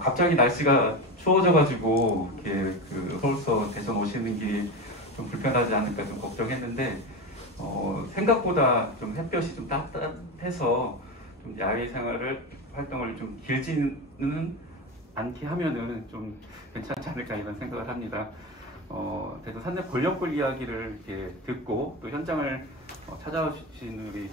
갑자기 날씨가 추워져가지고 이렇게 그 서울서 대전 오시는 길이 좀 불편하지 않을까 좀 걱정했는데 생각보다 좀 햇볕이 좀 따뜻해서 좀 야외 생활을 활동을 좀 길지는 않게 하면은 좀 괜찮지 않을까 이런 생각을 합니다. 대전 산내 권력골 이야기를 이렇게 듣고 또 현장을 찾아오신 우리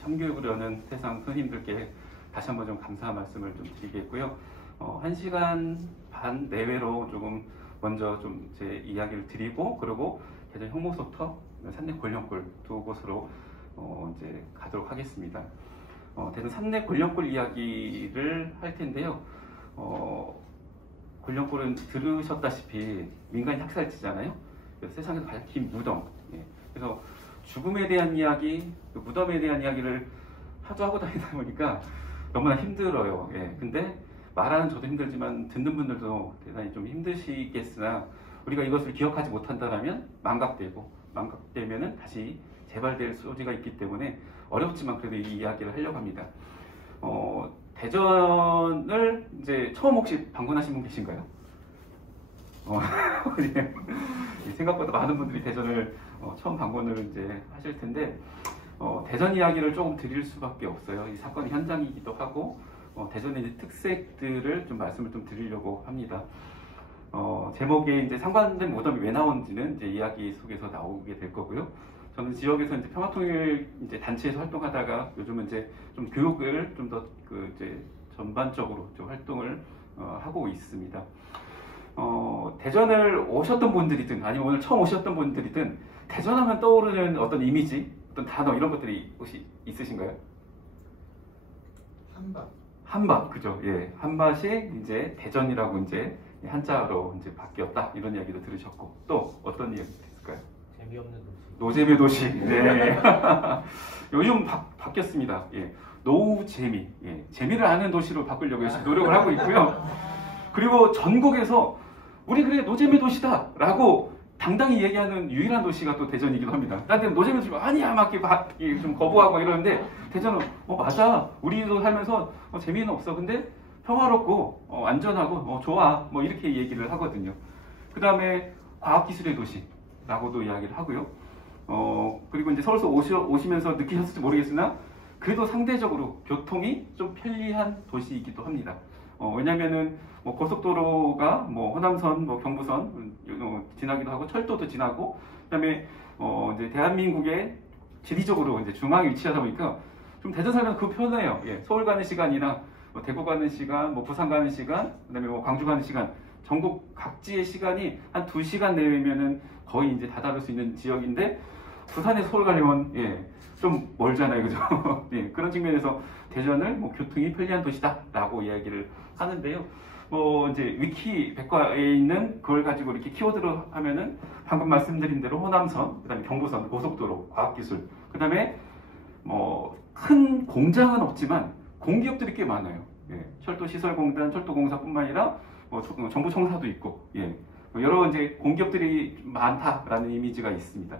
참교육을 여는 세상 선생님들께 다시 한번 좀 감사 말씀을 좀 드리겠고요. 1시간 반 내외로 조금 먼저 좀 제 이야기를 드리고 그리고 대전 형목소터, 산내 권력골 두 곳으로 이제 가도록 하겠습니다. 대전 산내 권력골 이야기를 할 텐데요. 권력골은 들으셨다시피 민간인 학살지잖아요. 세상에서 가장 긴 무덤. 예. 그래서 죽음에 대한 이야기, 무덤에 대한 이야기를 하도 하고 다니다 보니까 너무나 힘들어요. 예. 근데 말하는 저도 힘들지만 듣는 분들도 대단히 좀 힘드시겠으나 우리가 이것을 기억하지 못한다면 망각되면은 다시 재발될 소지가 있기 때문에 어렵지만 그래도 이 이야기를 하려고 합니다. 대전을 이제 처음 혹시 방문하신 분 계신가요? 예. 생각보다 많은 분들이 대전을 처음 방문을 이제 하실 텐데 대전 이야기를 조금 드릴 수밖에 없어요. 이 사건이 현장이기도 하고 대전의 이제 특색들을 좀 말씀을 좀 드리려고 합니다. 제목에 이제 상관된 무덤이 왜 나오는지는 이제 이야기 속에서 나오게 될 거고요. 저는 지역에서 이제 평화통일 이제 단체에서 활동하다가 요즘은 이제 좀 교육을 좀 더 이제 전반적으로 좀 활동을 하고 있습니다. 대전을 오셨던 분들이든 아니면 오늘 처음 오셨던 분들이든 대전하면 떠오르는 어떤 이미지, 어떤 단어 이런 것들이 혹시 있으신가요? 한밭, 그죠? 예, 한밭이 이제 대전이라고 이제 한자로 이제 바뀌었다 이런 이야기도 들으셨고 또 어떤 이야기 있을까요? 재미없는 도시. 노잼의 도시. 네. 요즘 바뀌었습니다. 예. 노재미. 예. 재미를 아는 도시로 바꾸려고 열심히 노력을 하고 있고요. 그리고 전국에서 우리 그래 노잼의 도시다 라고 당당히 얘기하는 유일한 도시가 또 대전이기도 합니다. 딴 데는 노잼의 도시 아니야 막 이렇게 좀 거부하고 이러는데 대전은 맞아 우리도 살면서 재미는 없어 근데 평화롭고 안전하고 좋아 뭐 이렇게 얘기를 하거든요. 그 다음에 과학기술의 도시라고도 이야기를 하고요. 그리고 이제 서울서 오시면서 느끼셨을지 모르겠으나 그래도 상대적으로 교통이 좀 편리한 도시이기도 합니다. 왜냐면은 뭐 고속도로가 뭐 호남선, 뭐 경부선 지나기도 하고 철도도 지나고 그다음에 이제 대한민국의 지리적으로 이제 중앙에 위치하다 보니까 좀 대전 살면 그 편해요. 예, 서울 가는 시간이나 뭐 대구 가는 시간, 뭐 부산 가는 시간, 그다음에 뭐 광주 가는 시간, 전국 각지의 시간이 한 2시간 내외면은 거의 이제 다다를 수 있는 지역인데 부산에서 서울 가려면 좀 멀잖아요, 그죠? 예, 그런 측면에서 대전을 뭐 교통이 편리한 도시다라고 이야기를 하는데요. 뭐 이제 위키 백과에 있는 그걸 가지고 이렇게 키워드로 하면은 방금 말씀드린 대로 호남선, 그다음에 경부선, 고속도로, 과학기술, 그다음에 뭐 큰 공장은 없지만 공기업들이 꽤 많아요. 예, 철도시설공단, 철도공사뿐만 아니라 뭐 정부청사도 있고, 예, 여러 이제 공기업들이 많다라는 이미지가 있습니다.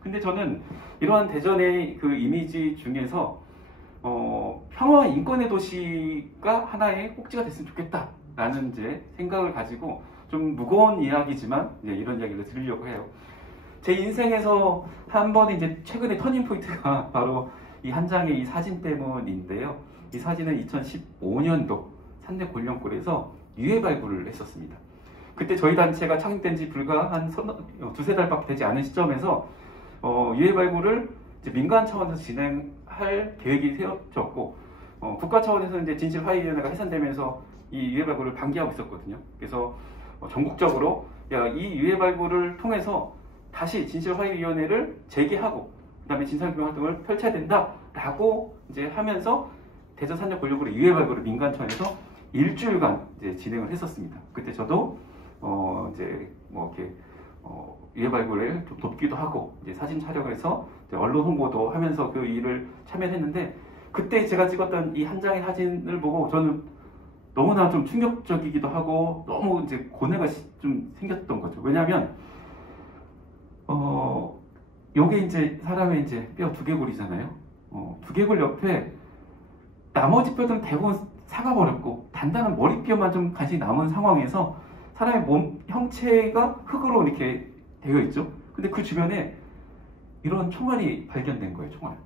근데 저는 이러한 대전의 그 이미지 중에서 평화와 인권의 도시가 하나의 꼭지가 됐으면 좋겠다라는 이제 생각을 가지고 좀 무거운 이야기지만 이제 이런 이야기를 드리려고 해요. 제 인생에서 한 번에 이제 최근에 터닝 포인트가 바로 이 한 장의 이 사진 때문인데요. 이 사진은 2015년도 산내 권령골에서 유해 발굴을 했었습니다. 그때 저희 단체가 창립된 지 불과 한 두세 달밖에 되지 않은 시점에서 유해 발굴을 이제 민간 차원에서 진행할 계획이 세워졌고 국가 차원에서 이제 진실화해위원회가 해산되면서 이 유해 발굴을 방기하고 있었거든요. 그래서 전국적으로 이 유해 발굴을 통해서 다시 진실화해위원회를 재개하고 그다음에 진상규명 활동을 펼쳐야 된다라고 이제 하면서 대전 산내 권력으로 유해 발굴을 민간 차원에서 일주일간 이제 진행을 했었습니다. 그때 저도 이제 뭐 이렇게 유해 발굴을 좀 돕기도 하고 이제 사진 촬영해서 이제 언론 홍보도 하면서 그 일을 참여했는데 그때 제가 찍었던 이 한 장의 사진을 보고 저는 너무나 좀 충격적이기도 하고 너무 이제 고뇌가 좀 생겼던 거죠. 왜냐하면 요게 이제 사람의 이제 뼈 두개골이잖아요. 두개골 옆에 나머지 뼈들은 대부분 사가버렸고 단단한 머리뼈만 좀 간신히 남은 상황에서 사람의 몸 형체가 흙으로 이렇게 되어 있죠. 근데 그 주변에 이런 총알이 발견된 거예요. 총알.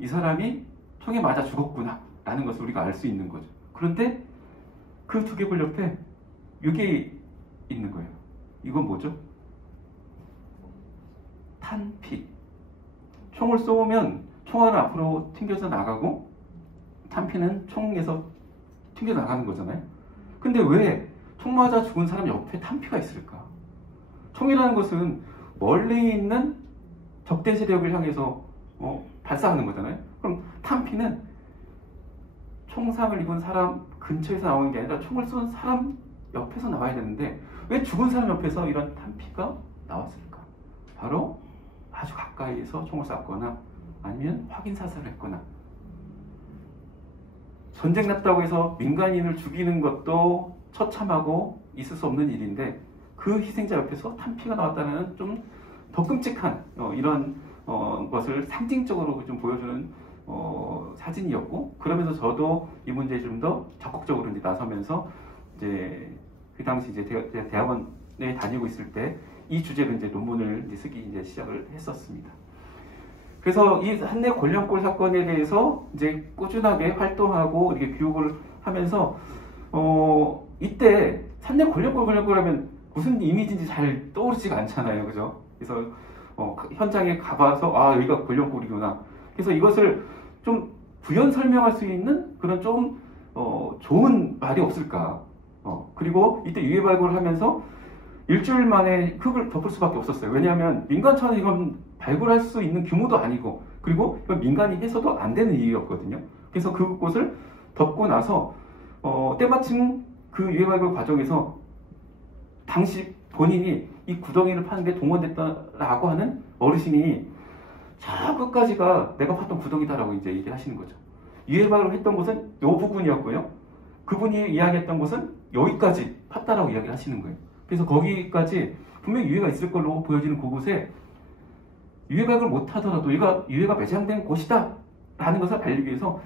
이 사람이 총에 맞아 죽었구나 라는 것을 우리가 알 수 있는 거죠. 그런데 그 두개골 옆에 이게 있는 거예요. 이건 뭐죠? 탄피. 총을 쏘면 총알은 앞으로 튕겨서 나가고 탄피는 총에서 튕겨 나가는 거잖아요. 근데 왜 총 맞아 죽은 사람 옆에 탄피가 있을까? 총이라는 것은 멀리 있는 적대 세력을 향해서 발사하는 거잖아요. 그럼 탄피는 총상을 입은 사람 근처에서 나오는 게 아니라 총을 쏜 사람 옆에서 나와야 되는데 왜 죽은 사람 옆에서 이런 탄피가 나왔을까? 바로 아주 가까이에서 총을 쐈거나 아니면 확인 사살을 했거나 전쟁 났다고 해서 민간인을 죽이는 것도 처참하고 있을 수 없는 일인데 그 희생자 옆에서 탄피가 나왔다는 좀 더 끔찍한 이런 것을 상징적으로 좀 보여주는 사진이었고 그러면서 저도 이 문제에 좀 더 적극적으로 이제 나서면서 이제 그 당시 이제 대학원에 다니고 있을 때 이 주제로 이제 논문을 이제 쓰기 이제 시작을 했었습니다. 그래서 이 산내 권령골 사건에 대해서 이제 꾸준하게 활동하고 이렇게 교육을 하면서 이때 산내 권령골 하면 무슨 이미지인지 잘 떠오르지가 않잖아요, 그죠? 그래서 현장에 가봐서 아 여기가 권령골이구나. 그래서 이것을 좀 부연 설명할 수 있는 그런 좀 좋은 말이 없을까? 그리고 이때 유해 발굴을 하면서 일주일 만에 흙을 덮을 수밖에 없었어요. 왜냐하면 민간 차원에서 이건 발굴할 수 있는 규모도 아니고 그리고 이건 민간이 해서도 안 되는 일이었거든요. 그래서 그곳을 덮고 나서 때마침 그 유해 발굴 과정에서 당시 본인이 이 구덩이를 파는데 동원됐다라고 하는 어르신이 저 끝까지가 내가 팠던 구덩이다라고 이제 얘기하시는 거죠. 유해 발굴을 했던 곳은 이 부분이었고요. 그분이 이야기했던 곳은 여기까지 팠다라고 이야기하시는 거예요. 그래서 거기까지 분명히 유해가 있을 걸로 보여지는 그곳에 유해 발굴을 못하더라도 얘가 유해가 매장된 곳이다 라는 것을 알리기 위해서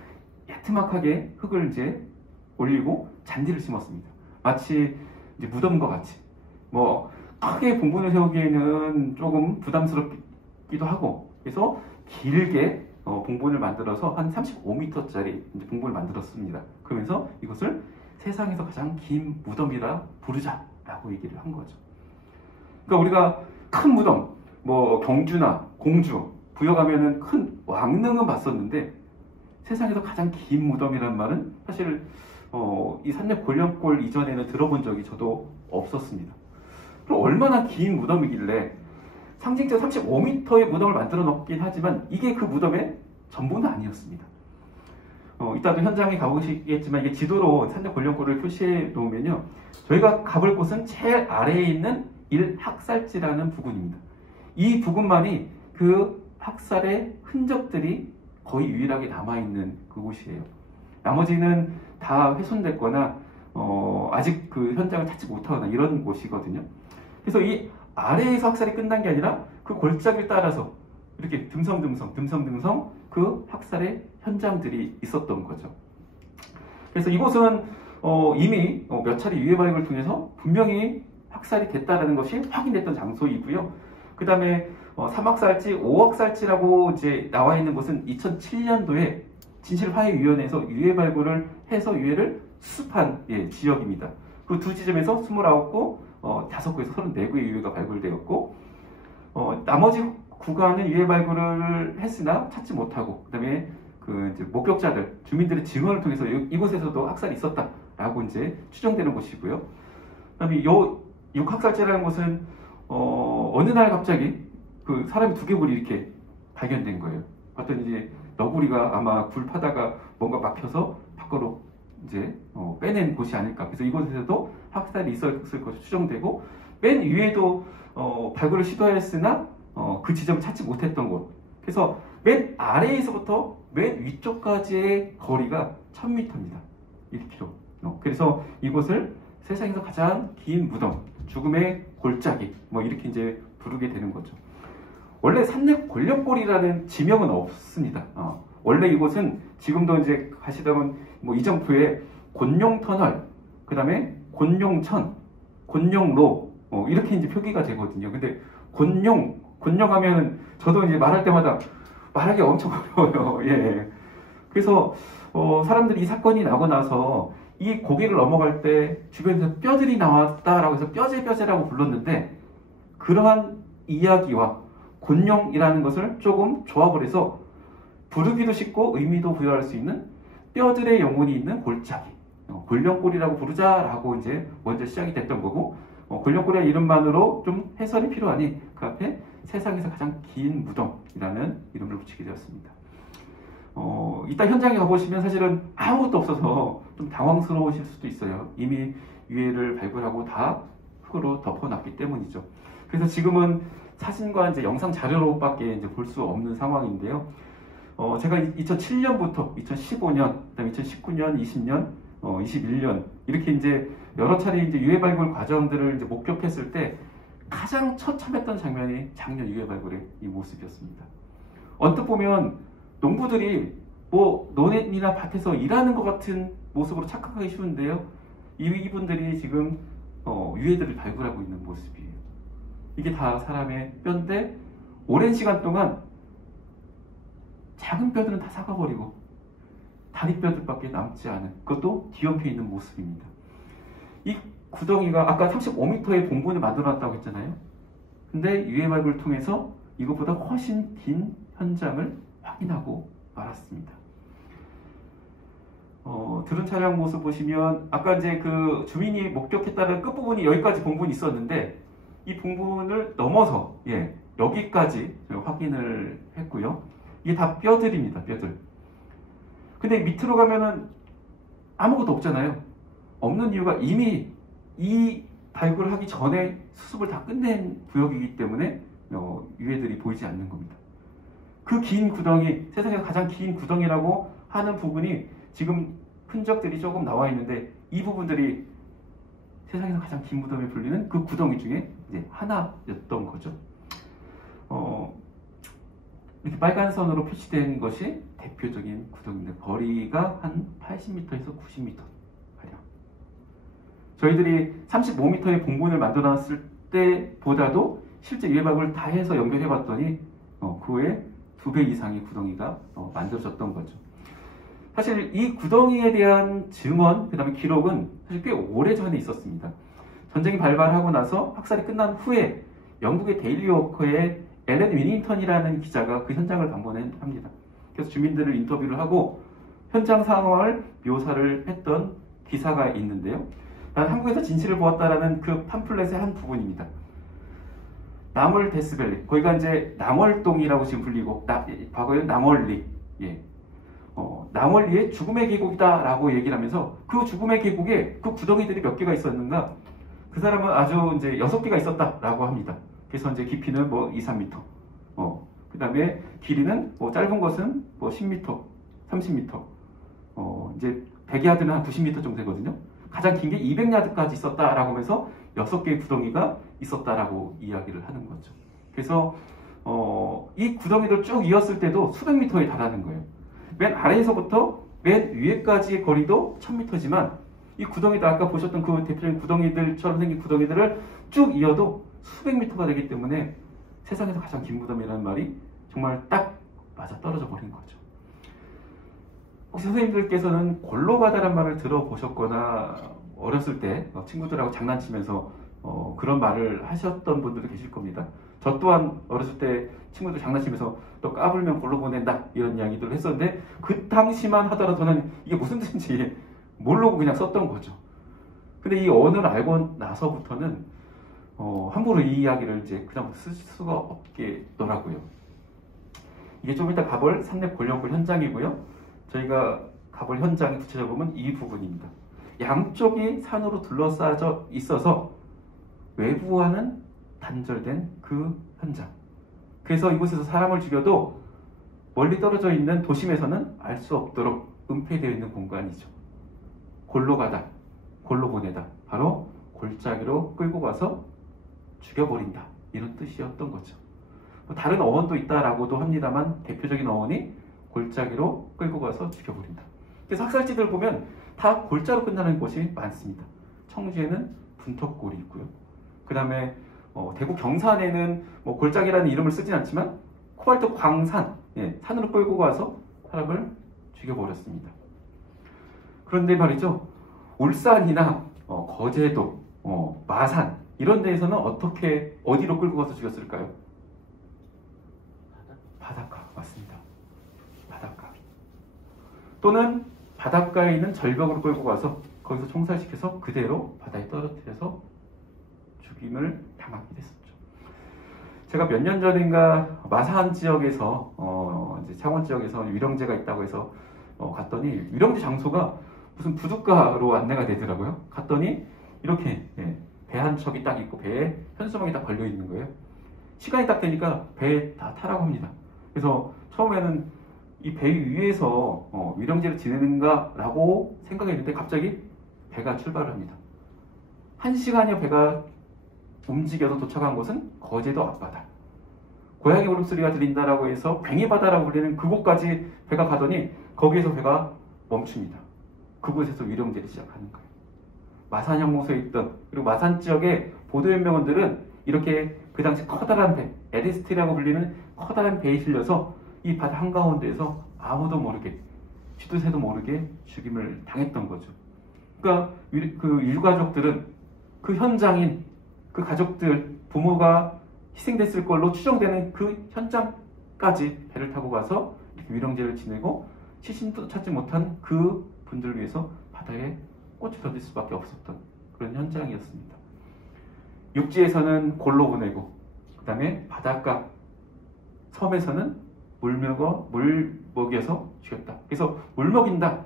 야트막하게 흙을 이제 올리고 잔디를 심었습니다. 마치 이제 무덤과 같이 뭐 크게 봉분을 세우기에는 조금 부담스럽기도 하고 그래서 길게 봉분을 만들어서 한 35m짜리 봉분을 만들었습니다. 그러면서 이것을 세상에서 가장 긴 무덤이라 부르자라고 얘기를 한 거죠. 그러니까 우리가 큰 무덤, 뭐 경주나 공주, 부여가면은 큰 왕릉은 봤었는데 세상에서 가장 긴 무덤이란 말은 사실 이 산내 권령골 이전에는 들어본 적이 저도 없었습니다. 그럼 얼마나 긴 무덤이길래 상징적 35m의 무덤을 만들어 놓긴 하지만 이게 그 무덤의 전부는 아니었습니다. 이따도 현장에 가보시겠지만 이게 지도로 산내 권령골을 표시해 놓으면요. 저희가 가볼 곳은 제일 아래에 있는 1학살지라는 부근입니다. 이 부근만이 그 학살의 흔적들이 거의 유일하게 남아있는 그곳이에요. 나머지는 다 훼손됐거나 아직 그 현장을 찾지 못하거나 이런 곳이거든요. 그래서 이 아래에서 학살이 끝난 게 아니라 그 골짜기를 따라서 이렇게 듬성듬성 그 학살의 현장들이 있었던 거죠. 그래서 이곳은 이미 몇 차례 유해 발굴을 통해서 분명히 학살이 됐다는 것이 확인됐던 장소이고요. 그 다음에 3학살지, 5학살지라고 이제 나와 있는 곳은 2007년도에 진실화해위원회에서 유해 발굴을 해서 유해를 수습한 지역입니다. 그 두 지점에서 29곳, 5곳에서 34구의 유해가 발굴되었고, 나머지 구간은 유해 발굴을 했으나 찾지 못하고, 그 다음에 그 이제 목격자들, 주민들의 증언을 통해서 이곳에서도 학살이 있었다라고 이제 추정되는 곳이고요. 그 다음에 요 6학살지라는 곳은 어느 날 갑자기 그 사람이 두개골이 이렇게 발견된 거예요. 봤더니 이제 너구리가 아마 굴 파다가 뭔가 막혀서 밖으로 이제 빼낸 곳이 아닐까. 그래서 이곳에서도 학살이 있었을 것으로 추정되고 맨 위에도 발굴을 시도했으나 그 지점을 찾지 못했던 곳. 그래서 맨 아래에서부터 맨 위쪽까지의 거리가 1000m입니다. 1km. 그래서 이곳을 세상에서 가장 긴 무덤, 죽음의 골짜기, 뭐 이렇게 이제 부르게 되는 거죠. 원래 산내 권령골이라는 지명은 없습니다. 원래 이곳은 지금도 이제 가시다 보면 뭐 이정표에 곤룡터널, 그 다음에 곤룡천, 곤룡로 이렇게 이제 표기가 되거든요. 근데 곤룡하면은 저도 이제 말할 때마다 말하기 엄청 어려워요. 예. 그래서 사람들이 이 사건이 나고 나서 이 고개를 넘어갈 때 주변에서 뼈들이 나왔다라고 해서 뼈제라고 불렀는데, 그러한 이야기와 곤룡이라는 것을 조금 조합을 해서 부르기도 쉽고 의미도 부여할 수 있는 뼈들의 영혼이 있는 골짜기, 곤룡골이라고 부르자라고 이제 먼저 시작이 됐던 거고, 곤룡골이라는 이름만으로 좀 해설이 필요하니 그 앞에 세상에서 가장 긴 무덤이라는 이름을 붙이게 되었습니다. 이따 현장에 가보시면 사실은 아무것도 없어서 좀 당황스러우실 수도 있어요. 이미 유해를 발굴하고 다 흙으로 덮어놨기 때문이죠. 그래서 지금은 사진과 이제 영상 자료로밖에 이제 볼 수 없는 상황인데요. 제가 2007년부터 2015년, 그다음에 2019년, 20년, 21년 이렇게 이제 여러 차례 이제 유해 발굴 과정들을 이제 목격했을 때 가장 처참했던 장면이 작년 유해 발굴의 이 모습이었습니다. 언뜻 보면 농부들이 뭐 논이나 밭에서 일하는 것 같은 모습으로 착각하기 쉬운데요. 이분들이 지금 유해들을 발굴하고 있는 모습이에요. 이게 다 사람의 뼈인데 오랜 시간 동안 작은 뼈들은 다 삭아버리고 다리뼈들밖에 남지 않은, 그것도 뒤엉켜 있는 모습입니다. 이 구덩이가 아까 35m의 봉분을 만들어놨다고 했잖아요. 근데 유해 발굴을 통해서 이것보다 훨씬 긴 현장을 확인하고 말았습니다. 드론 촬영 모습 보시면 아까 이제 그 주민이 목격했다는 끝부분이 여기까지 봉분이 있었는데 이 봉분을 넘어서 여기까지 확인을 했고요. 이게 다 뼈들입니다. 뼈들. 근데 밑으로 가면은 아무것도 없잖아요. 없는 이유가 이미 이 발굴을 하기 전에 수습을 다 끝낸 구역이기 때문에 유해들이 보이지 않는 겁니다. 그 긴 구덩이, 세상에서 가장 긴 구덩이라고 하는 부분이 지금 흔적들이 조금 나와 있는데 이 부분들이 세상에서 가장 긴 무덤에 불리는 그 구덩이 중에 이제 하나였던 거죠. 이렇게 빨간 선으로 표시된 것이 대표적인 구덩이인데 거리가 한 80m에서 90m 가량. 저희들이 35m의 봉분을 만들어놨을 때보다도 실제 유해 발굴을 다 해서 연결해 봤더니 그 외에 2배 이상의 구덩이가 만들어졌던 거죠. 사실 이 구덩이에 대한 증언, 그 다음에 기록은 사실 꽤 오래전에 있었습니다. 전쟁이 발발하고 나서 학살이 끝난 후에 영국의 데일리 워커의 앨런 위닝턴이라는 기자가 그 현장을 방문합니다. 그래서 주민들을 인터뷰를 하고 현장 상황을 묘사를 했던 기사가 있는데요. 난 한국에서 진실을 보았다라는 그 팜플렛의 한 부분입니다. 남월 데스밸리, 거기가 이제 남월동이라고 지금 불리고 과거에 남월리, 남월리의 죽음의 계곡이다라고 얘기를 하면서 그 죽음의 계곡에 그 구덩이들이 몇 개가 있었는가? 그 사람은 아주 이제 6개가 있었다라고 합니다. 그래서 이제 깊이는 뭐 2, 3m, 그 다음에 길이는 뭐 짧은 것은 뭐 10m, 30m, 이제 100야드는 한 90m 정도 되거든요. 가장 긴 게 200야드까지 있었다라고 하면서 6개의 구덩이가 있었다라고 이야기를 하는 거죠. 그래서 이 구덩이를 쭉 이었을 때도 수백 미터에 달하는 거예요. 맨 아래에서부터 맨 위에까지의 거리도 1000m지만 이 구덩이도 아까 보셨던 그 대표적인 구덩이들처럼 생긴 구덩이들을 쭉 이어도 수백 미터가 되기 때문에 세상에서 가장 긴 무덤이라는 말이 정말 딱 맞아 떨어져 버린 거죠. 혹시 선생님들께서는 골로가다란 말을 들어보셨거나 어렸을 때 친구들하고 장난치면서 그런 말을 하셨던 분들도 계실 겁니다. 저 또한 어렸을 때 친구들 장난치면서 또 까불면 골로 보낸다 이런 이야기들을 했었는데 그 당시만 하더라도 저는 이게 무슨 뜻인지 모르고 그냥 썼던 거죠. 근데 이 언어를 알고 나서부터는 함부로 이 이야기를 이제 그냥 쓸 수가 없겠더라고요. 이게 좀 이따 가볼 산내 곤룡골 현장이고요. 저희가 가볼 현장이 구체적으로 보면 이 부분입니다. 양쪽이 산으로 둘러싸여 있어서 외부와는 단절된 그 현장. 그래서 이곳에서 사람을 죽여도 멀리 떨어져 있는 도심에서는 알 수 없도록 은폐되어 있는 공간이죠. 골로 가다, 골로 보내다. 바로 골짜기로 끌고 가서 죽여버린다. 이런 뜻이었던 거죠. 다른 어원도 있다라고도 합니다만 대표적인 어원이 골짜기로 끌고 가서 죽여버린다. 그래서 학살지들 보면 다 골자로 끝나는 곳이 많습니다. 청주에는 분턱골이 있고요. 그 다음에 대구 경산에는 뭐 골짜기라는 이름을 쓰진 않지만 코발트 광산, 산으로 끌고 가서 사람을 죽여버렸습니다. 그런데 말이죠, 울산이나 거제도, 마산 이런 데에서는 어디로 끌고 가서 죽였을까요? 바닷가, 맞습니다. 바닷가. 또는 바닷가에 있는 절벽으로 끌고 가서 거기서 총살시켜서 그대로 바다에 떨어뜨려서 죽임을 당하게 됐었죠. 제가 몇 년 전인가 마산 지역에서 이제 창원 지역에서 위령제가 있다고 해서 갔더니 위령제 장소가 무슨 부둣가로 안내가 되더라고요. 갔더니 이렇게 배 한 척이 딱 있고 배에 현수막이 딱 걸려 있는 거예요. 시간이 딱 되니까 배에 다 타라고 합니다. 그래서 처음에는 이 배 위에서 위령제를 지내는가 라고 생각했는데 갑자기 배가 출발을 합니다. 1시간여 배가 움직여서 도착한 곳은 거제도 앞바다. 고양이 울음소리가 들린다라고 해서 괭이바다라고 불리는 그곳까지 배가 가더니 거기에서 배가 멈춥니다. 그곳에서 위령제를 시작하는 거예요. 마산 형무소에 있던, 그리고 마산 지역의 보도연명원들은 이렇게 그 당시 커다란 배, 에리스트라고 불리는 커다란 배에 실려서 이 바다 한가운데에서 아무도 모르게, 쥐도 새도 모르게 죽임을 당했던 거죠. 그러니까 그 유가족들은 그 현장인 그 가족들, 부모가 희생됐을 걸로 추정되는 그 현장까지 배를 타고 가서 이렇게 위령제를 지내고 시신도 찾지 못한 그 분들을 위해서 바다에 꽃을 던질 수밖에 없었던 그런 현장이었습니다. 육지에서는 골로 보내고, 그 다음에 바닷가, 섬에서는 물 먹여서 죽였다. 그래서 물 먹인다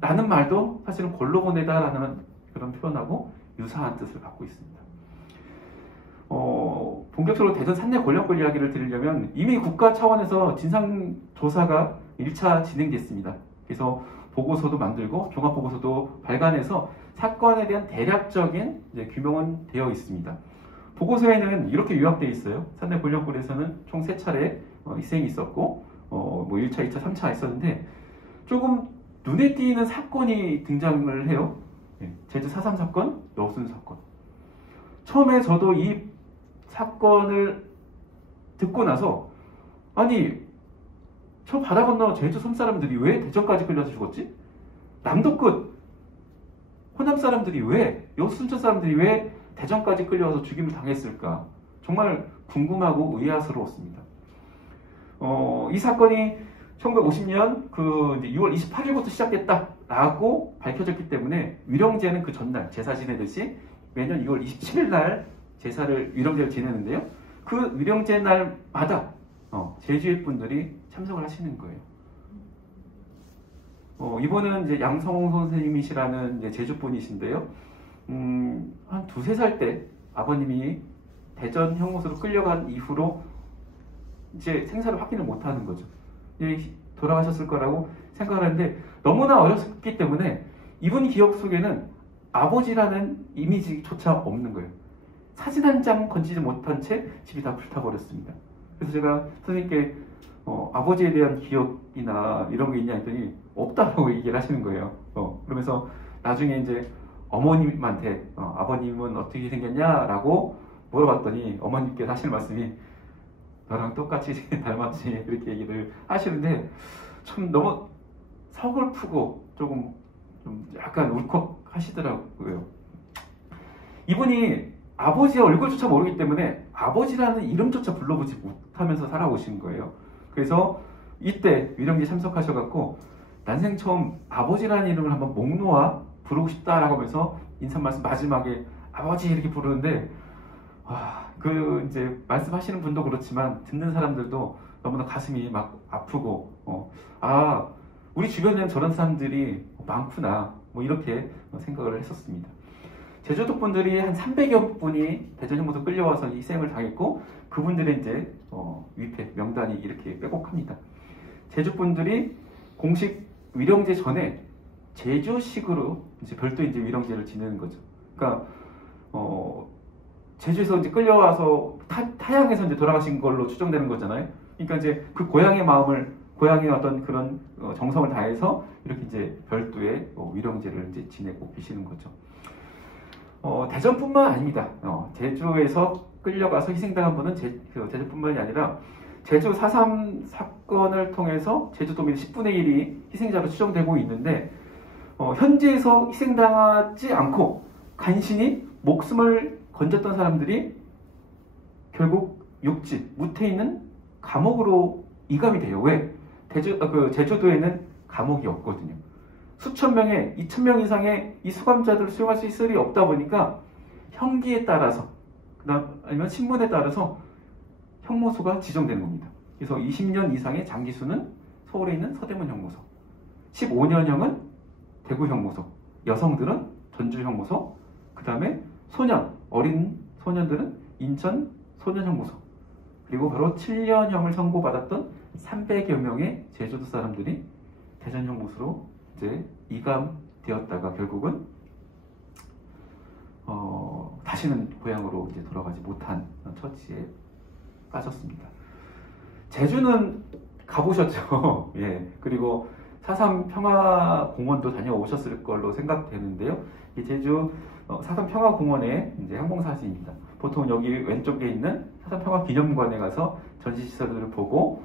라는 말도 사실은 골로 보내다 라는 그런 표현하고 유사한 뜻을 갖고 있습니다. 본격적으로 대전 산내 권력골 이야기를 드리려면 이미 국가 차원에서 진상조사가 1차 진행됐습니다. 그래서 보고서도 만들고 종합보고서도 발간해서 사건에 대한 대략적인 규명은 되어 있습니다. 보고서에는 이렇게 요약되어 있어요. 산내 권력골에서는 총 3차례 희생이 있었고 뭐 1차, 2차, 3차 있었는데 조금 눈에 띄는 사건이 등장을 해요. 제주 4.3 사건, 여순 사건. 처음에 저도 이 사건을 듣고 나서 아니 저 바다 건너 제주 섬 사람들이 왜 대전까지 끌려서 죽었지? 남도 끝 호남 사람들이 왜, 여수 순천 사람들이 왜 대전까지 끌려서 죽임을 당했을까? 정말 궁금하고 의아스러웠습니다. 이 사건이 1950년 그 6월 28일부터 시작됐다라고 밝혀졌기 때문에 위령제는 그 전날 제사 지내듯이 매년 2월 27일 날 제사를 위령제를 지내는데요. 그 위령제 날마다 제주의 분들이 참석을 하시는 거예요. 이분은 이제 양성홍 선생님이시라는 이제 제주 분이신데요. 한 2-3살 때 아버님이 대전 형무소로 끌려간 이후로 이제 생사를 확인을 못하는 거죠. 이제 돌아가셨을 거라고 생각하는데 너무나 어렸기 때문에 이분 기억 속에는 아버지라는 이미지조차 없는 거예요. 사진 한 장 건지지 못한 채 집이 다 불타버렸습니다. 그래서 제가 선생님께 아버지에 대한 기억이나 이런 게 있냐 했더니 없다라고 얘기를 하시는 거예요. 그러면서 나중에 이제 어머님한테 아버님은 어떻게 생겼냐라고 물어봤더니 어머님께서 하시는 말씀이 너랑 똑같이 닮았지 이렇게 얘기를 하시는데 참 너무 서글프고 조금 좀 약간 울컥하시더라고요. 이분이 아버지의 얼굴조차 모르기 때문에 아버지라는 이름조차 불러보지 못하면서 살아오신 거예요. 그래서 이때 위령제 참석하셔갖고 난생 처음 아버지라는 이름을 한번 목 놓아 부르고 싶다라고 하면서 인사 말씀 마지막에 아버지 이렇게 부르는데 그 이제 말씀하시는 분도 그렇지만 듣는 사람들도 너무나 가슴이 막 아프고 우리 주변에는 저런 사람들이 많구나 뭐 이렇게 생각을 했었습니다. 제주도 분들이 한 300여 분이 대전 형무소 끌려와서 희생을 당했고 그분들의 이제 위패 명단이 이렇게 빼곡합니다. 제주 분들이 공식 위령제 전에 제주식으로 이제 별도 이제 위령제를 지내는 거죠. 그러니까 제주에서 이제 끌려와서 타양에서 이제 돌아가신 걸로 추정되는 거잖아요. 그러니까 이제 그 고향의 마음을 고향의 어떤 그런 정성을 다해서 이렇게 이제 별도의 위령제를 이제 지내고 계시는 거죠. 대전뿐만 아닙니다. 제주에서 끌려가서 희생당한 분은 제주뿐만이 아니라 제주 4.3 사건을 통해서 제주도민 10분의 1이 희생자로 추정되고 있는데 현지에서 희생당하지 않고 간신히 목숨을 건졌던 사람들이 결국 육지, 무태에 있는 감옥으로 이감이 돼요. 왜? 제주도에는 감옥이 없거든요. 수천 명의, 2,000명 이상의 이 수감자들을 수용할 수 있을 리 없다 보니까 형기에 따라서, 아니면 신분에 따라서 형무소가 지정되는 겁니다. 그래서 20년 이상의 장기수는 서울에 있는 서대문 형무소, 15년형은 대구 형무소, 여성들은 전주 형무소, 그 다음에 어린 소년들은 인천 소년 형무소, 그리고 바로 7년형을 선고받았던 300여 명의 제주도 사람들이 대전 형무소로 이제 이감되었다가 결국은 다시는 고향으로 이제 돌아가지 못한 처지에 빠졌습니다. 제주는 가보셨죠? 예. 그리고 4.3 평화공원도 다녀오셨을 걸로 생각되는데요. 이 제주 4.3 평화공원의 이제 항공사진입니다. 보통 여기 왼쪽에 있는 4.3 평화기념관에 가서 전시시설들을 보고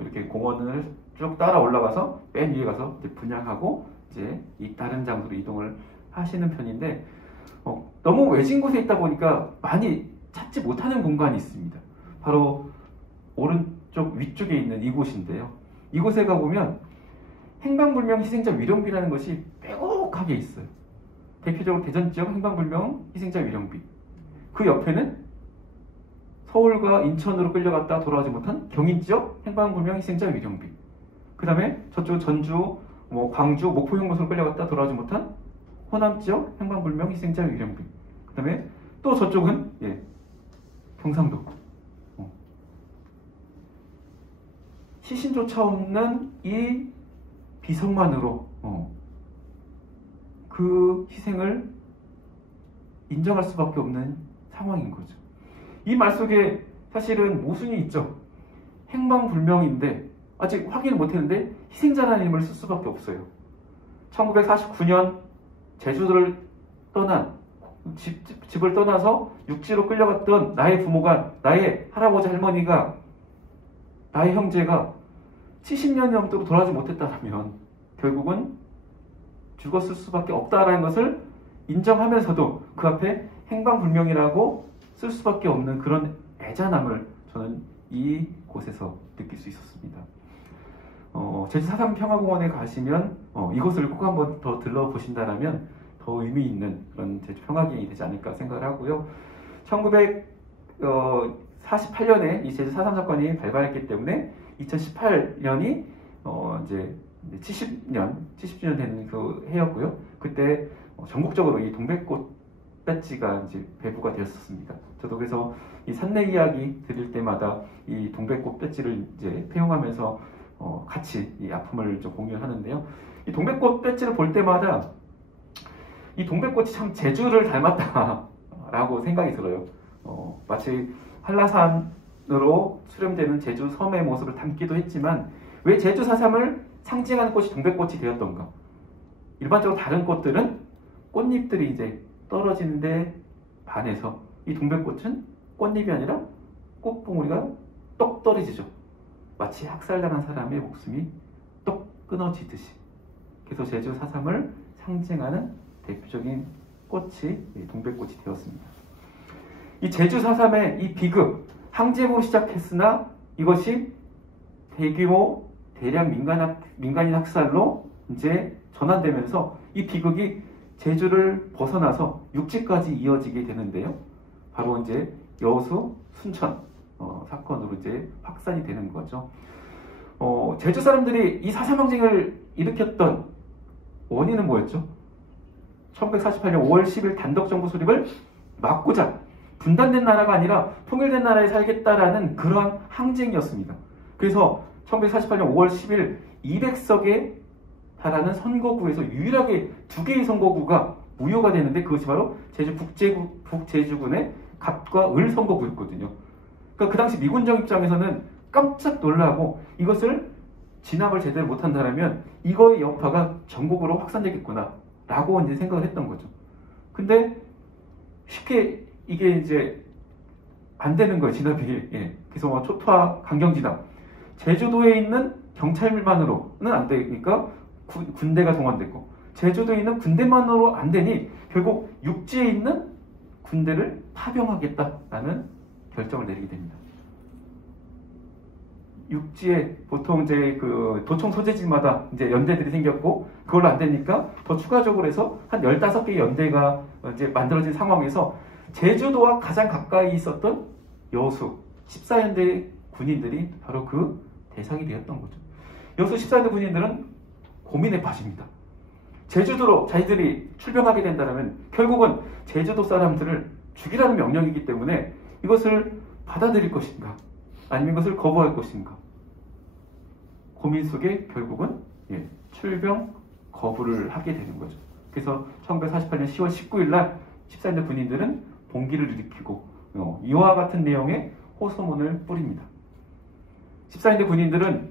이렇게 공원을 쭉 따라 올라가서 맨 위에 가서 이제 분양하고 이제 이 다른 장소로 이동을 하시는 편인데 너무 외진 곳에 있다 보니까 많이 찾지 못하는 공간이 있습니다. 바로 오른쪽 위쪽에 있는 이곳인데요. 이곳에 가보면 행방불명 희생자 위령비라는 것이 빼곡하게 있어요. 대표적으로 대전 지역 행방불명 희생자 위령비. 그 옆에는 서울과 인천으로 끌려갔다 돌아오지 못한 경인 지역 행방불명 희생자 위령비. 그 다음에 저쪽 전주, 광주, 목포 형무소로 끌려갔다 돌아오지 못한 호남 지역 행방불명 희생자 위령비. 그 다음에 또 저쪽은 경상도. 시신조차 없는 이 비석만으로 그 희생을 인정할 수밖에 없는 상황인 거죠. 이 말 속에 사실은 모순이 있죠. 행방불명인데 아직 확인을 못했는데 희생자라는 이름을 쓸 수밖에 없어요. 1949년 제주도를 떠난 집을 떠나서 육지로 끌려갔던 나의 부모가, 나의 할아버지 할머니가, 나의 형제가 70년이 넘도록 돌아오지 못했다면 결국은 죽었을 수밖에 없다라는 것을 인정하면서도 그 앞에 행방불명이라고 쓸 수밖에 없는 그런 애잔함을 저는 이곳에서 느낄 수 있었습니다. 제주 4.3 평화공원에 가시면 이곳을 꼭 한번 더 들러보신다면 더 의미 있는 그런 제주 평화기행이 되지 않을까 생각을 하고요. 1948년에 이 제주 4.3 사건이 발발했기 때문에 2018년이 이제 70주년 되는 그 해였고요. 그때 전국적으로 이 동백꽃 배지가 이제 배부가 되었습니다. 저도 그래서 이 산내 이야기 드릴 때마다 이 동백꽃 배지를 이제 폐용하면서 같이 이 아픔을 좀 공유하는데요. 이 동백꽃 배지를 볼 때마다 이 동백꽃이 참 제주를 닮았다라고 생각이 들어요. 마치 한라산으로 수렴되는 제주 섬의 모습을 담기도 했지만 왜 제주 4.3을 상징하는 꽃이 동백꽃이 되었던가? 일반적으로 다른 꽃들은 꽃잎들이 이제 떨어지는데 반해서 이 동백꽃은 꽃잎이 아니라 꽃봉오리가 똑 떨어지죠. 마치 학살당한 사람의 목숨이 똑 끊어지듯이. 그래서 제주 4.3을 상징하는 대표적인 꽃이 동백꽃이 되었습니다. 이 제주 4.3의 이 비극, 항쟁으로 시작했으나 이것이 대규모 대량 민간인 학살로 이제 전환되면서 이 비극이 제주를 벗어나서 육지까지 이어지게 되는데요. 바로 이제 여수, 순천 사건으로 이제 확산이 되는 거죠. 제주 사람들이 이 4.3 항쟁을 일으켰던 원인은 뭐였죠? 1948년 5월 10일 단독정부 수립을 막고자 분단된 나라가 아니라 통일된 나라에 살겠다라는 그러한 항쟁이었습니다. 그래서 1948년 5월 10일 200석에 달하는 선거구에서 유일하게 2개의 선거구가 무효가 되는데 그것이 바로 제주 북제주군의 갑과 을 선거구였거든요. 그러니까 그 당시 미군정 입장에서는 깜짝 놀라고 이것을 진압을 제대로 못한다면 이거의 여파가 전국으로 확산되겠구나 라고 이제 생각을 했던 거죠. 근데 쉽게 이게 이제 안 되는 거예요, 진압이. 예. 그래서 뭐 초토화 강경 진압, 제주도에 있는 경찰만으로는 안 되니까 군대가 동원됐고, 제주도에 있는 군대만으로 안 되니 결국 육지에 있는 군대를 파병하겠다라는 결정을 내리게 됩니다. 육지에 보통 이제 그 도청 소재지마다 이제 연대들이 생겼고, 그걸로 안 되니까 더 추가적으로 해서 한 15개의 연대가 이제 만들어진 상황에서 제주도와 가장 가까이 있었던 여수 14연대 군인들이 바로 그 대상이 되었던 거죠. 여수 14연대 군인들은 고민에 빠집니다. 제주도로 자기들이 출병하게 된다면 결국은 제주도 사람들을 죽이라는 명령이기 때문에 이것을 받아들일 것인가 아니면 이것을 거부할 것인가, 고민 속에 결국은 출병 거부를 하게 되는 거죠. 그래서 1948년 10월 19일 날 14연대 군인들은 봉기를 일으키고 이와 같은 내용의 호소문을 뿌립니다. 14연대 군인들은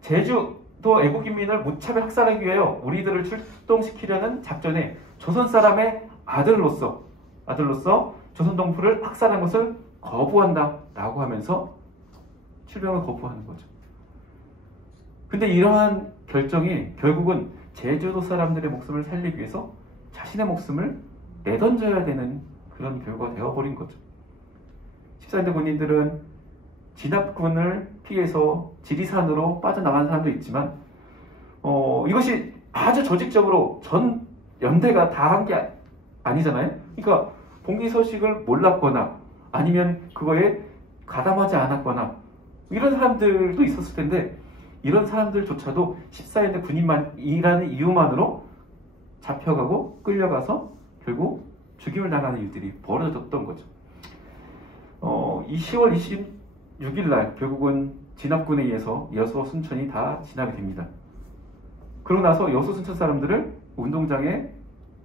제주도 애국인민을 무차별 학살하기 위하여 우리들을 출동시키려는 작전에 조선 사람의 아들로서 조선 동포를 학살한 것을 거부한다 라고 하면서 출병을 거부하는 거죠. 근데 이러한 결정이 결국은 제주도 사람들의 목숨을 살리기 위해서 자신의 목숨을 내던져야 되는 그런 결과가 되어버린 거죠. 14연대 군인들은 진압군을 피해서 지리산으로 빠져나가는 사람도 있지만 이것이 아주 조직적으로 전 연대가 다 한 게 아니잖아요. 그러니까 봉기 소식을 몰랐거나 아니면 그거에 가담하지 않았거나 이런 사람들도 있었을 텐데, 이런 사람들조차도 14연대 군인만이라는 이유만으로 잡혀가고 끌려가서 결국 죽임을 당하는 일들이 벌어졌던 거죠. 이 10월 26일 날 결국은 진압군에 의해서 여수, 순천이 다 진압이 됩니다. 그러고 나서 여수, 순천 사람들을 운동장에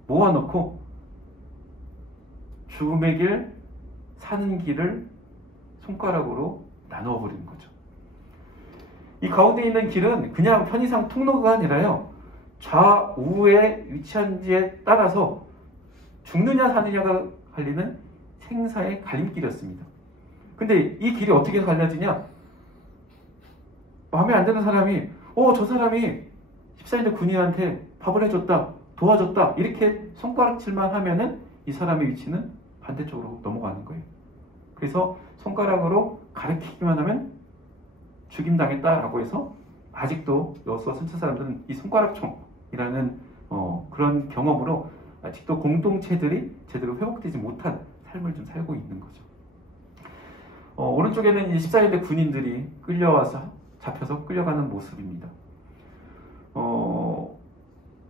모아놓고 죽음의 길, 사는 길을 손가락으로 나누어 버리는 거죠. 이 가운데 있는 길은 그냥 편의상 통로가 아니라요, 좌우에 위치한지에 따라서 죽느냐 사느냐가 갈리는 생사의 갈림길이었습니다. 근데 이 길이 어떻게 갈라지냐? 마음에 안 드는 사람이 저 사람이 14연대 군인한테 밥을 해줬다, 도와줬다 이렇게 손가락질만 하면은 이 사람의 위치는 반대쪽으로 넘어가는 거예요. 그래서 손가락으로 가리키기만 하면 죽임당했다라고 해서 아직도 여수와 순천 사람들은 이 손가락총이라는 그런 경험으로 아직도 공동체들이 제대로 회복되지 못한 삶을 좀 살고 있는 거죠. 오른쪽에는 14연대 군인들이 끌려와서 잡혀서 끌려가는 모습입니다.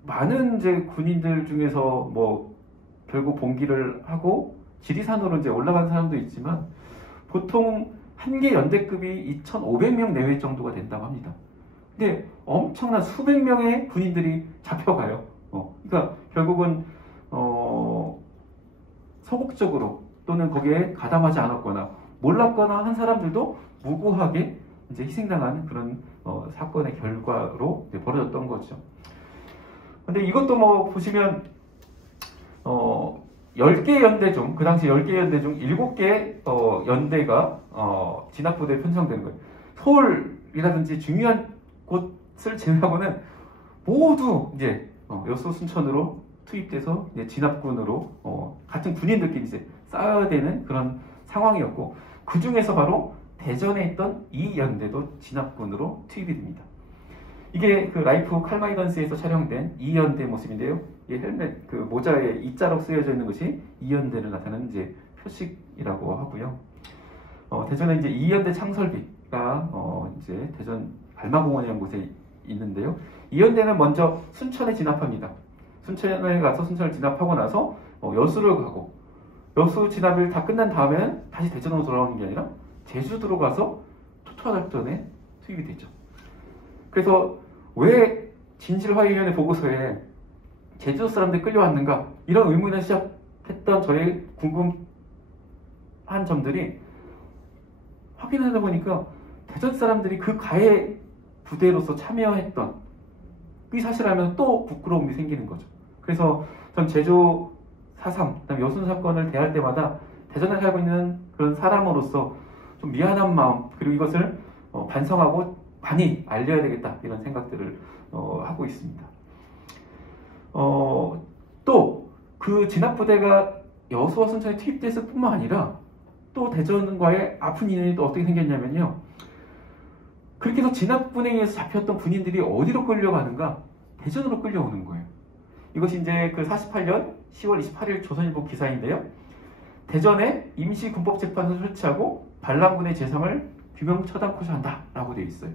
많은 이제 군인들 중에서 뭐 결국 봉기를 하고 지리산으로 이제 올라간 사람도 있지만 보통 한 개 연대급이 2,500명 내외 정도가 된다고 합니다. 근데 엄청난 수백 명의 군인들이 잡혀가요. 그러니까 결국은 소극적으로 또는 거기에 가담하지 않았거나 몰랐거나 한 사람들도 무고하게 이제 희생당한 그런 사건의 결과로 벌어졌던 거죠. 근데 이것도 뭐 보시면 10개 연대 중, 그 당시 10개 연대 중 7개 연대가 진압부대에 편성된 거예요. 서울이라든지 중요한 곳을 제외하고는 모두 이제 여수, 순천으로 투입돼서 이제 진압군으로 같은 군인들끼리 이제 싸워야 되는 그런 상황이었고, 그 중에서 바로 대전에 있던 이 연대도 진압군으로 투입이 됩니다. 이게 그 라이프 칼마이던스에서 촬영된 2연대 모습인데요. 이 헬멧 그 모자에 이자로 쓰여져 있는 것이 2연대를 나타내는 이제 표식이라고 하고요. 대전에 이제 2연대 창설비가 이제 대전 발마공원이라는 곳에 있는데요. 2연대는 먼저 순천에 진압합니다. 순천에 가서 순천을 진압하고 나서 여수를 가고, 여수 진압을 다 끝난 다음에는 다시 대전으로 돌아오는 게 아니라 제주도로 가서 초토화 작전에 투입이 되죠. 그래서 왜 진실화해위원회 보고서에 제주도 사람들이 끌려왔는가, 이런 의문을 시작했던 저의 궁금한 점들이 확인하다 보니까 대전 사람들이 그 가해 부대로서 참여했던 이 사실을 알면 또 부끄러움이 생기는 거죠. 그래서 전 제주 4.3, 그다음에 여순 사건을 대할 때마다 대전에 살고 있는 그런 사람으로서 좀 미안한 마음, 그리고 이것을 반성하고 많이 알려야 되겠다, 이런 생각들을 하고 있습니다. 또 그 진압부대가 여수와 순천에 투입됐을 뿐만 아니라 또 대전과의 아픈 인연이 또 어떻게 생겼냐면요, 그렇게 해서 진압군에 의해서 잡혔던 군인들이 어디로 끌려가는가? 대전으로 끌려오는 거예요. 이것이 이제 그 48년 10월 28일 조선일보 기사인데요. 대전에 임시군법재판소를 설치하고 반란군의 재상을 규명 처단코셔 한다라고 되어 있어요.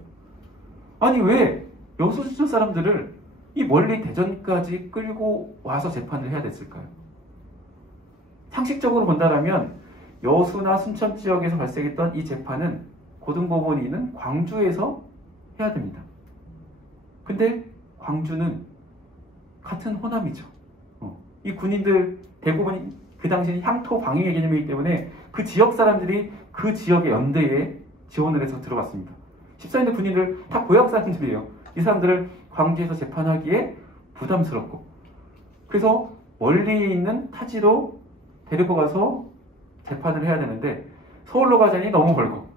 아니 왜 여수 순천 사람들을 이 멀리 대전까지 끌고 와서 재판을 해야 됐을까요? 상식적으로 본다면 여수나 순천 지역에서 발생했던 이 재판은 고등법원이 있는 광주에서 해야 됩니다. 근데 광주는 같은 호남이죠. 이 군인들 대부분 그 당시는 향토 방위의 개념이기 때문에 그 지역 사람들이 그 지역의 연대에 지원을 해서 들어갔습니다. 14인대 군인들 다 고향 사람들이에요. 이 사람들을 광주에서 재판하기에 부담스럽고, 그래서 멀리 있는 타지로 데리고 가서 재판을 해야 되는데 서울로 가자니 너무 멀고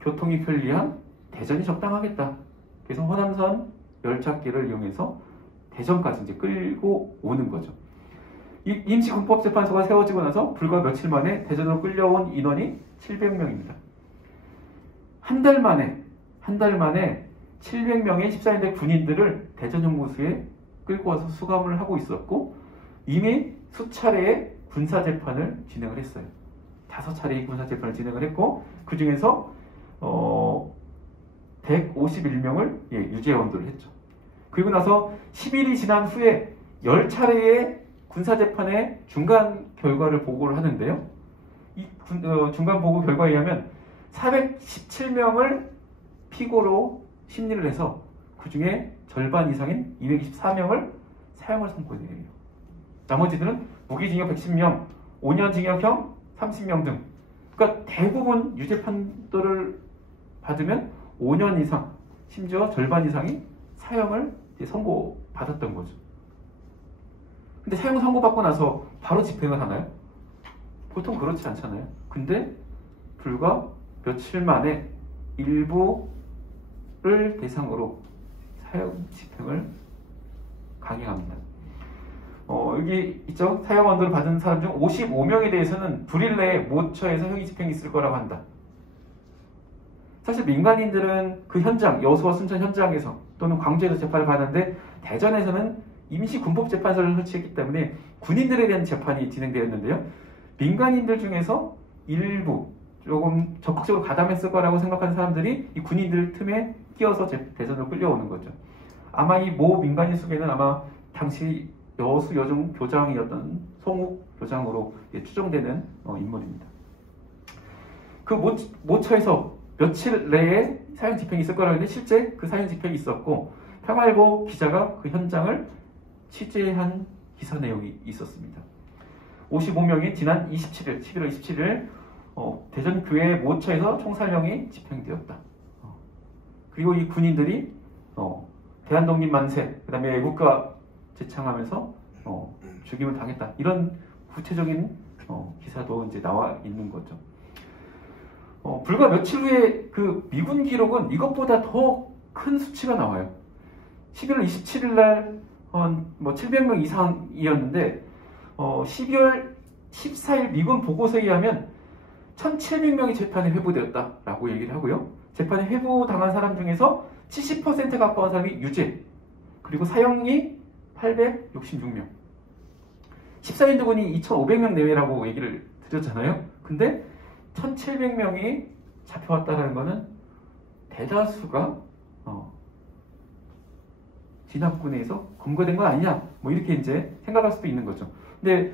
교통이 편리한 대전이 적당하겠다. 그래서 호남선 열차길을 이용해서 대전까지 이제 끌고 오는 거죠. 이 임시군법재판소가 세워지고 나서 불과 며칠 만에 대전으로 끌려온 인원이 700명입니다. 한 달 만에 700명의 14인대 군인들을 대전연구소에 끌고 와서 수감을 하고 있었고, 이미 수차례의 군사재판을 진행을 했어요. 5차례의 군사재판을 진행을 했고, 그 중에서 151명을 유죄원도를 했죠. 그리고 나서 10일이 지난 후에 10차례의 군사재판의 중간 결과를 보고를 하는데요. 이 중간 보고 결과에 의하면 417명을 피고로 심리를 해서 그 중에 절반 이상인 224명을 사형을 선고해요. 나머지들은 무기징역 110명, 5년 징역형 30명 등. 그러니까 대부분 유죄 판도를 받으면 5년 이상, 심지어 절반 이상이 사형을 선고받았던 거죠. 근데 사형 선고받고 나서 바로 집행을 하나요? 보통 그렇지 않잖아요. 근데 불과 며칠 만에 일부를 대상으로 사형 집행을 강행합니다. 여기 있죠? 사형 언도를 받은 사람 중 55명에 대해서는 불일 내에 모처에서 형이 집행이 있을 거라고 한다. 사실 민간인들은 그 현장, 여수와 순천 현장에서 또는 광주에서 재판을 받았는데 대전에서는 임시군법재판소를 설치했기 때문에 군인들에 대한 재판이 진행되었는데요. 민간인들 중에서 일부 조금 적극적으로 가담했을 거라고 생각하는 사람들이 이 군인들 틈에 끼어서 대전으로 끌려오는 거죠. 아마 이 모 민간인 속에는 아마 당시 여수 여중 교장이었던 송욱 교장으로 추정되는 인물입니다. 그 모처에서 며칠 내에 사형 집행이 있을 거라고 했는데 실제 그 사형 집행이 있었고, 평화일보 기자가 그 현장을 취재한 기사 내용이 있었습니다. 55명이 지난 27일, 11월 27일 대전교회 모처에서 총살형이 집행되었다. 그리고 이 군인들이 대한독립 만세, 그 다음에 애국가 제창하면서 죽임을 당했다. 이런 구체적인 기사도 이제 나와 있는 거죠. 불과 며칠 후에 그 미군 기록은 이것보다 더 큰 수치가 나와요. 11월 27일 날 700명 이상이었는데 12월 14일 미군 보고서에 의하면 1700명이 재판에 회부되었다라고 얘기를 하고요. 재판에 회부당한 사람 중에서 70% 가까운 사람이 유죄, 그리고 사형이 866명. 14인대 군이 2500명 내외라고 얘기를 드렸잖아요. 근데 1700명이 잡혀왔다는 것은 대다수가 진압군에 의해서 검거된 건 아니냐, 뭐 이렇게 이제 생각할 수도 있는 거죠. 근데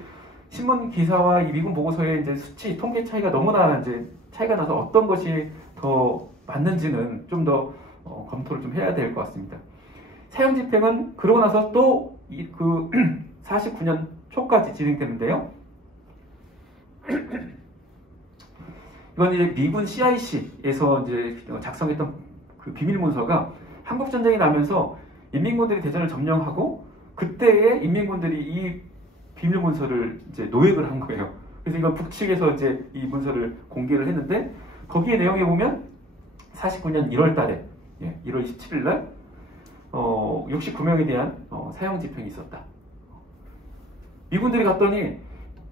신문 기사와 이 미군 보고서의 이제 수치 통계 차이가 너무나 이제 차이가 나서 어떤 것이 더 맞는지는 좀 더 검토를 좀 해야 될 것 같습니다. 사형 집행은 그러고 나서 또 그 49년 초까지 진행되는데요. 이건 이제 미군 CIC에서 이제 작성했던 그 비밀 문서가 한국전쟁이 나면서 인민군들이 대전을 점령하고 그때에 인민군들이 이 비밀문서를 이제 노획을 한 거예요. 그래서 이건 북측에서 이제 이 문서를 공개를 했는데 거기에 내용에 보면 49년 1월 달에 1월 27일 날 69명에 대한 사형 집행이 있었다. 미군들이 갔더니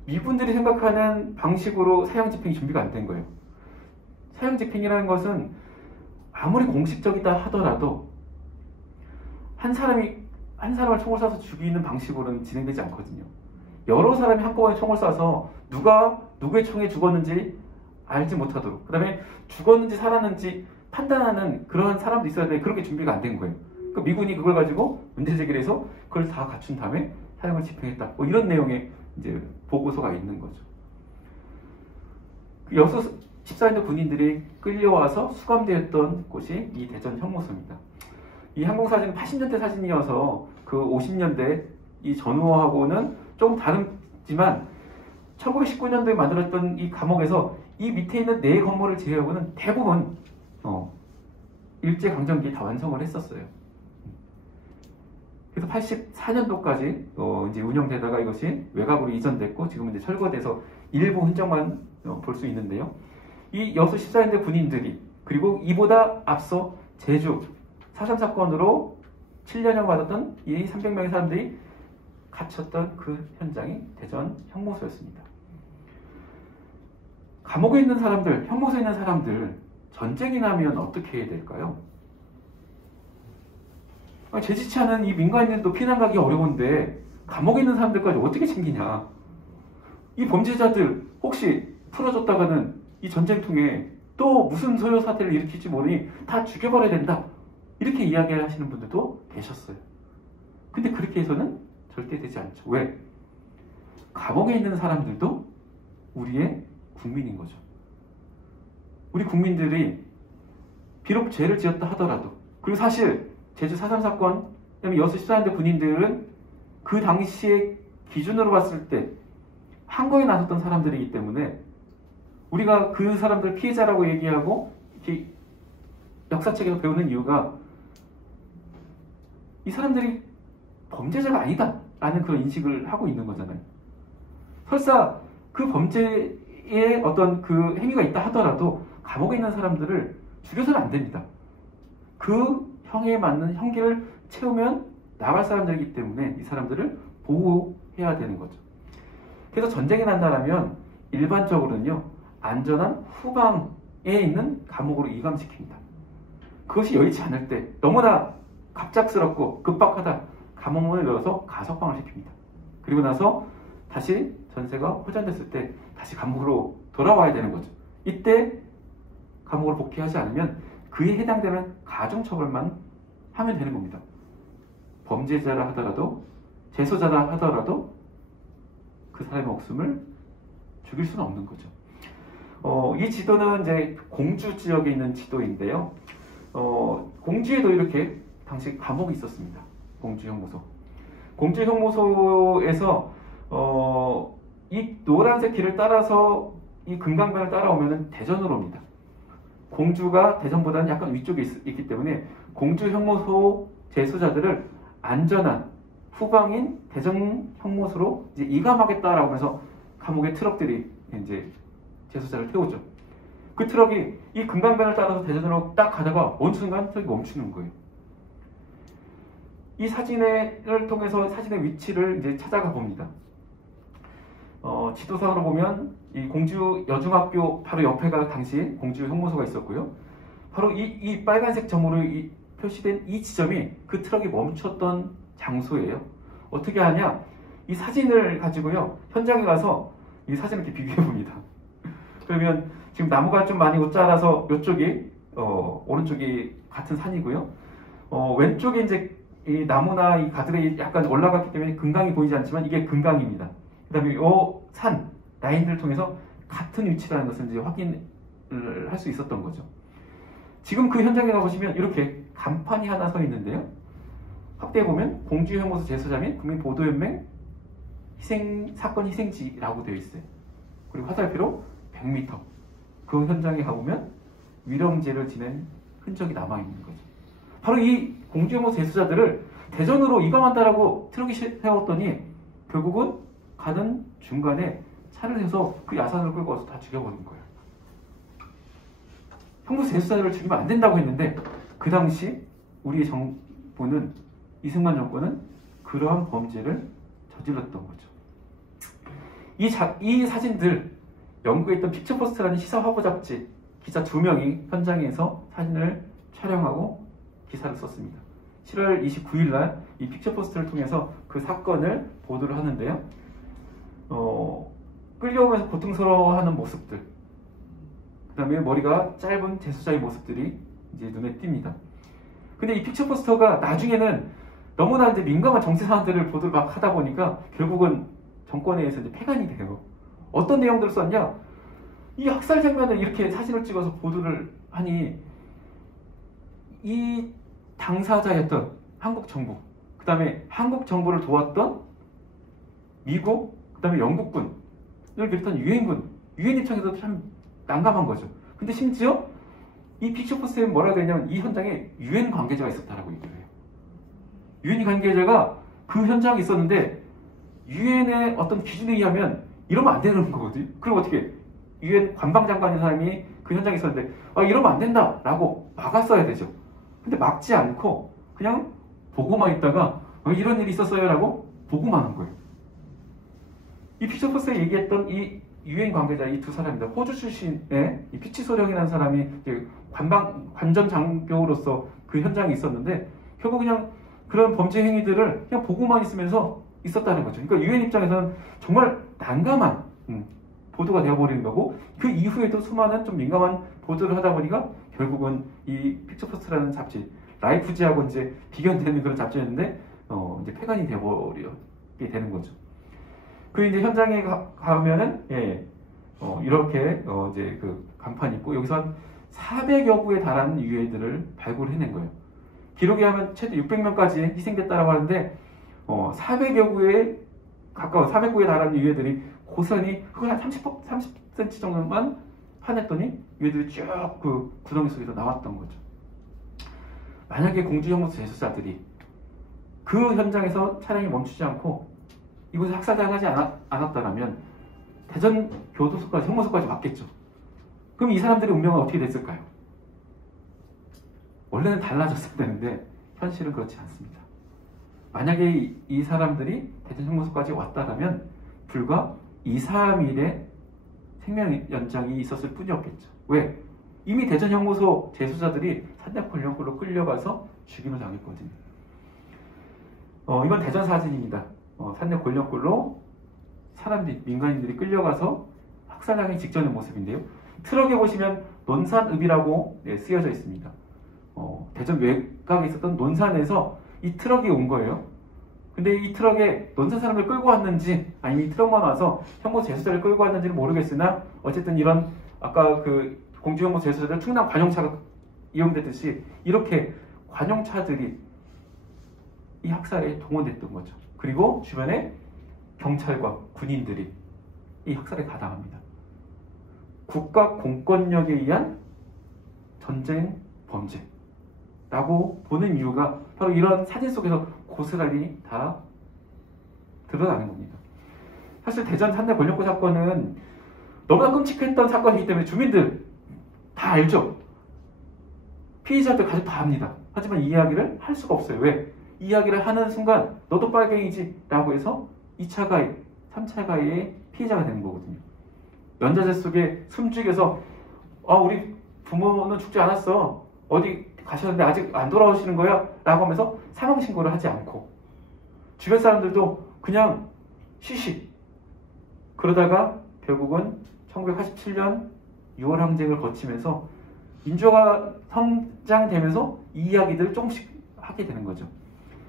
미군들이 생각하는 방식으로 사형 집행이 준비가 안 된 거예요. 사형 집행이라는 것은 아무리 공식적이다 하더라도 한 사람을 총을 쏴서 죽이는 방식으로는 진행되지 않거든요. 여러 사람이 한꺼번에 총을 쏴서 누가 누구의 총에 죽었는지 알지 못하도록, 그 다음에 죽었는지 살았는지 판단하는 그런 사람도 있어야 되는데 그렇게 준비가 안 된 거예요. 그러니까 미군이 그걸 가지고 문제 제기를 해서 그걸 다 갖춘 다음에 사형을 집행했다. 뭐 이런 내용의 이제 보고서가 있는 거죠. 그 여수 14인도 군인들이 끌려와서 수감되었던 곳이 이 대전 형무소입니다. 이 항공사진은 80년대 사진이어서 그 50년대 이 전후하고는 조금 다르지만 1919년도에 만들었던 이 감옥에서 이 밑에 있는 4건물을 제외하고는 대부분 일제강점기에 다 완성을 했었어요. 그래서 84년도까지 이제 운영되다가 이것이 외곽으로 이전됐고 지금은 이제 철거돼서 일부 흔적만 볼 수 있는데요. 이 여수 14인대 군인들이 그리고 이보다 앞서 제주 4.3 사건으로 7년형 받았던 이 300명의 사람들이 갇혔던 그 현장이 대전 형무소였습니다. 감옥에 있는 사람들, 형무소에 있는 사람들 전쟁이 나면 어떻게 해야 될까요? 제지치 않은 이 민간인들도 피난 가기 어려운데 감옥에 있는 사람들까지 어떻게 챙기냐? 이 범죄자들 혹시 풀어줬다가는 이 전쟁통에 또 무슨 소요 사태를 일으킬지 모르니 다 죽여버려야 된다. 이렇게 이야기를 하시는 분들도 계셨어요. 근데 그렇게 해서는 절대 되지 않죠. 왜? 감옥에 있는 사람들도 우리의 국민인 거죠. 우리 국민들이 비록 죄를 지었다 하더라도, 그리고 사실 제주 4.3 사건, 그다음에 여수 14인대 군인들은 그 당시에 기준으로 봤을 때 항거에 나섰던 사람들이기 때문에 우리가 그 사람들 피해자라고 얘기하고 이렇게 역사책에서 배우는 이유가 이 사람들이 범죄자가 아니다 라는 그런 인식을 하고 있는 거잖아요. 설사 그 범죄에 어떤 그 행위가 있다 하더라도 감옥에 있는 사람들을 죽여서는 안 됩니다. 그 형에 맞는 형기를 채우면 나갈 사람들이기 때문에 이 사람들을 보호해야 되는 거죠. 그래서 전쟁이 난다라면 일반적으로는요, 안전한 후방에 있는 감옥으로 이감시킵니다. 그것이 여의치 않을 때, 너무나 갑작스럽고 급박하다, 감옥문을 열어서 가석방을 시킵니다. 그리고 나서 다시 전세가 호전됐을 때 다시 감옥으로 돌아와야 되는 거죠. 이때 감옥으로 복귀하지 않으면 그에 해당되는 가중처벌만 하면 되는 겁니다. 범죄자라 하더라도, 재소자라 하더라도 그 사람의 목숨을 죽일 수는 없는 거죠. 이 지도는 이제 공주 지역에 있는 지도인데요. 공주에도 이렇게 당시 감옥이 있었습니다. 공주 형무소. 공주 형무소에서 이 노란색 길을 따라서 이 금강변을 따라오면 대전으로 옵니다. 공주가 대전보다는 약간 위쪽에 있기 때문에 공주 형무소 재소자들을 안전한 후방인 대전 형무소로 이제 이감하겠다라고 하면서 감옥의 트럭들이 이제 재소자를 태우죠. 그 트럭이 이 금강변을 따라서 대전으로 딱 가다가 어느 순간 트럭이 멈추는 거예요. 이 사진을 통해서 사진의 위치를 이제 찾아가 봅니다. 지도상으로 보면 이 공주 여중학교 바로 옆에가 당시 공주 형무소가 있었고요. 바로 이 빨간색 점으로 표시된 이 지점이 그 트럭이 멈췄던 장소예요. 어떻게 하냐? 이 사진을 가지고요, 현장에 가서 이 사진을 이렇게 비교해 봅니다. 그러면 지금 나무가 좀 많이 옷자라서 이쪽이 오른쪽이 같은 산이고요. 왼쪽에 이제 이 나무나 이 가들이 약간 올라갔기 때문에 금강이 보이지 않지만 이게 금강입니다. 그 다음에 이 산 라인들을 통해서 같은 위치라는 것을 이제 확인을 할 수 있었던 거죠. 지금 그 현장에 가보시면 이렇게 간판이 하나 서 있는데요. 확대해 보면 공주 형무소 재소자 및 국민보도연맹 사건 희생지라고 되어 있어요. 그리고 화살표로 100m. 그 현장에 가보면 위령제를 지낸 흔적이 남아있는 거죠. 바로 이 공주영모 제수자들을 대전으로 이감한다라고 트럭이 세웠더니 결국은 가는 중간에 차를 세워서 그 야산을 끌고 와서 다 죽여버린 거예요. 형무 제수자들을 죽이면 안 된다고 했는데 그 당시 우리의 정부는, 이승만 정권은 그러한 범죄를 저질렀던 거죠. 이 사진들, 영국에 있던 픽처포스트라는 시사 화보 잡지 기자 2명이 현장에서 사진을 촬영하고 기사를 썼습니다. 7월 29일 날 이 픽처포스트를 통해서 그 사건을 보도를 하는데요. 끌려오면서 고통스러워하는 모습들, 그 다음에 머리가 짧은 제수자의 모습들이 이제 눈에 띕니다. 근데 이 픽처포스터가 나중에는 너무나 이제 민감한 정치 사안들을 보도를 막 하다 보니까 결국은 정권에 의해서 이제 폐간이 돼요. 어떤 내용들을 썼냐? 이 학살 장면을 이렇게 사진을 찍어서 보도를 하니 이 당사자였던 한국 정부, 그 다음에 한국 정부를 도왔던 미국, 그 다음에 영국군을 비롯한 유엔군, 유엔 입장에서 참 난감한 거죠. 근데 심지어 이 픽처포스트에 뭐라 되냐면 이 현장에 유엔 관계자가 있었다라고 얘기를 해요. 유엔 관계자가 그 현장에 있었는데 유엔의 어떤 기준에 의하면 이러면 안 되는 거거든요. 그리고 어떻게 유엔 관방장관인 사람이 그 현장에 있었는데 이러면 안 된다라고 막았어야 되죠. 근데 막지 않고 그냥 보고만 있다가 이런 일이 있었어요 라고 보고만 한 거예요. 이 픽처포스트에 얘기했던 이 유엔 관계자 이 두 사람입니다. 호주 출신의 이 피치소령이라는 사람이 이제 관전 장교로서 그 현장에 있었는데 결국 그냥 그런 범죄 행위들을 그냥 보고만 있으면서 있었다는 거죠. 그러니까 유엔 입장에서는 정말 난감한 보도가 되어버리는 거고, 그 이후에도 수많은 좀 민감한 보도를 하다 보니까 결국은 이 픽처포스트라는 잡지, 라이프지하고 이제 비견되는 그런 잡지였는데 이제 폐간이 되어버리게 되는 거죠. 그 이제 현장에 가면은 이렇게 이제 그 간판이 있고 여기서 한 400여 구에 달하는 유해들을 발굴해낸 거예요. 기록에 하면 최대 600명까지 희생됐다고 하는데 400여 구에 가까운 400구에 달하는 유해들이 고스란히 그걸 한 30cm 정도만 파냈더니 유해들이 쭉 그 구덩이 속에서 나왔던 거죠. 만약에 공주형무 제수자들이 그 현장에서 차량이 멈추지 않고 이곳에 학살당하지 않았다면 대전 교도소까지, 형무소까지 왔겠죠. 그럼 이 사람들의 운명은 어떻게 됐을까요? 원래는 달라졌어야 되는데 현실은 그렇지 않습니다. 만약에 이 사람들이 대전 형무소까지 왔다면 불과 2, 3일의 생명 연장이 있었을 뿐이었겠죠. 왜? 이미 대전 형무소 재수자들이 산대권령골로 끌려가서 죽임을 당했거든요. 이건 대전 사진입니다. 산대권령골로 사람들이, 민간인들이 끌려가서 학살당하기 직전의 모습인데요. 트럭에 보시면 논산읍이라고 쓰여져 있습니다. 대전 외곽에 있었던 논산에서 이 트럭이 온 거예요. 근데 이 트럭에 논산 사람을 끌고 왔는지 아니면 이 트럭만 와서 형무 제수자를 끌고 왔는지는 모르겠으나 어쨌든 이런 아까 그 공주형무 제수자들 충남 관용차가 이용됐듯이 이렇게 관용차들이 이 학살에 동원됐던 거죠. 그리고 주변에 경찰과 군인들이 이 학살에 가담합니다. 국가 공권력에 의한 전쟁 범죄라고 보는 이유가 바로 이런 사진 속에서 고스란히 다 드러나는 겁니다. 사실 대전 산내 권력고 사건은 너무나 끔찍했던 사건이기 때문에 주민들 다 알죠. 피의자들 가족 다 압니다. 하지만 이 이야기를 할 수가 없어요. 왜? 이 이야기를 하는 순간 너도 빨갱이지 라고 해서 2차 가해, 3차 가해의 피해자가 되는 거거든요. 연좌제 속에 숨죽여서 우리 부모는 죽지 않았어. 어디 가셨는데 아직 안 돌아오시는 거야? 라고 하면서 사망신고를 하지 않고 주변 사람들도 그냥 쉬쉬 그러다가 결국은 1987년 6월 항쟁을 거치면서 민주화가 성장되면서 이 이야기들을 조금씩 하게 되는 거죠.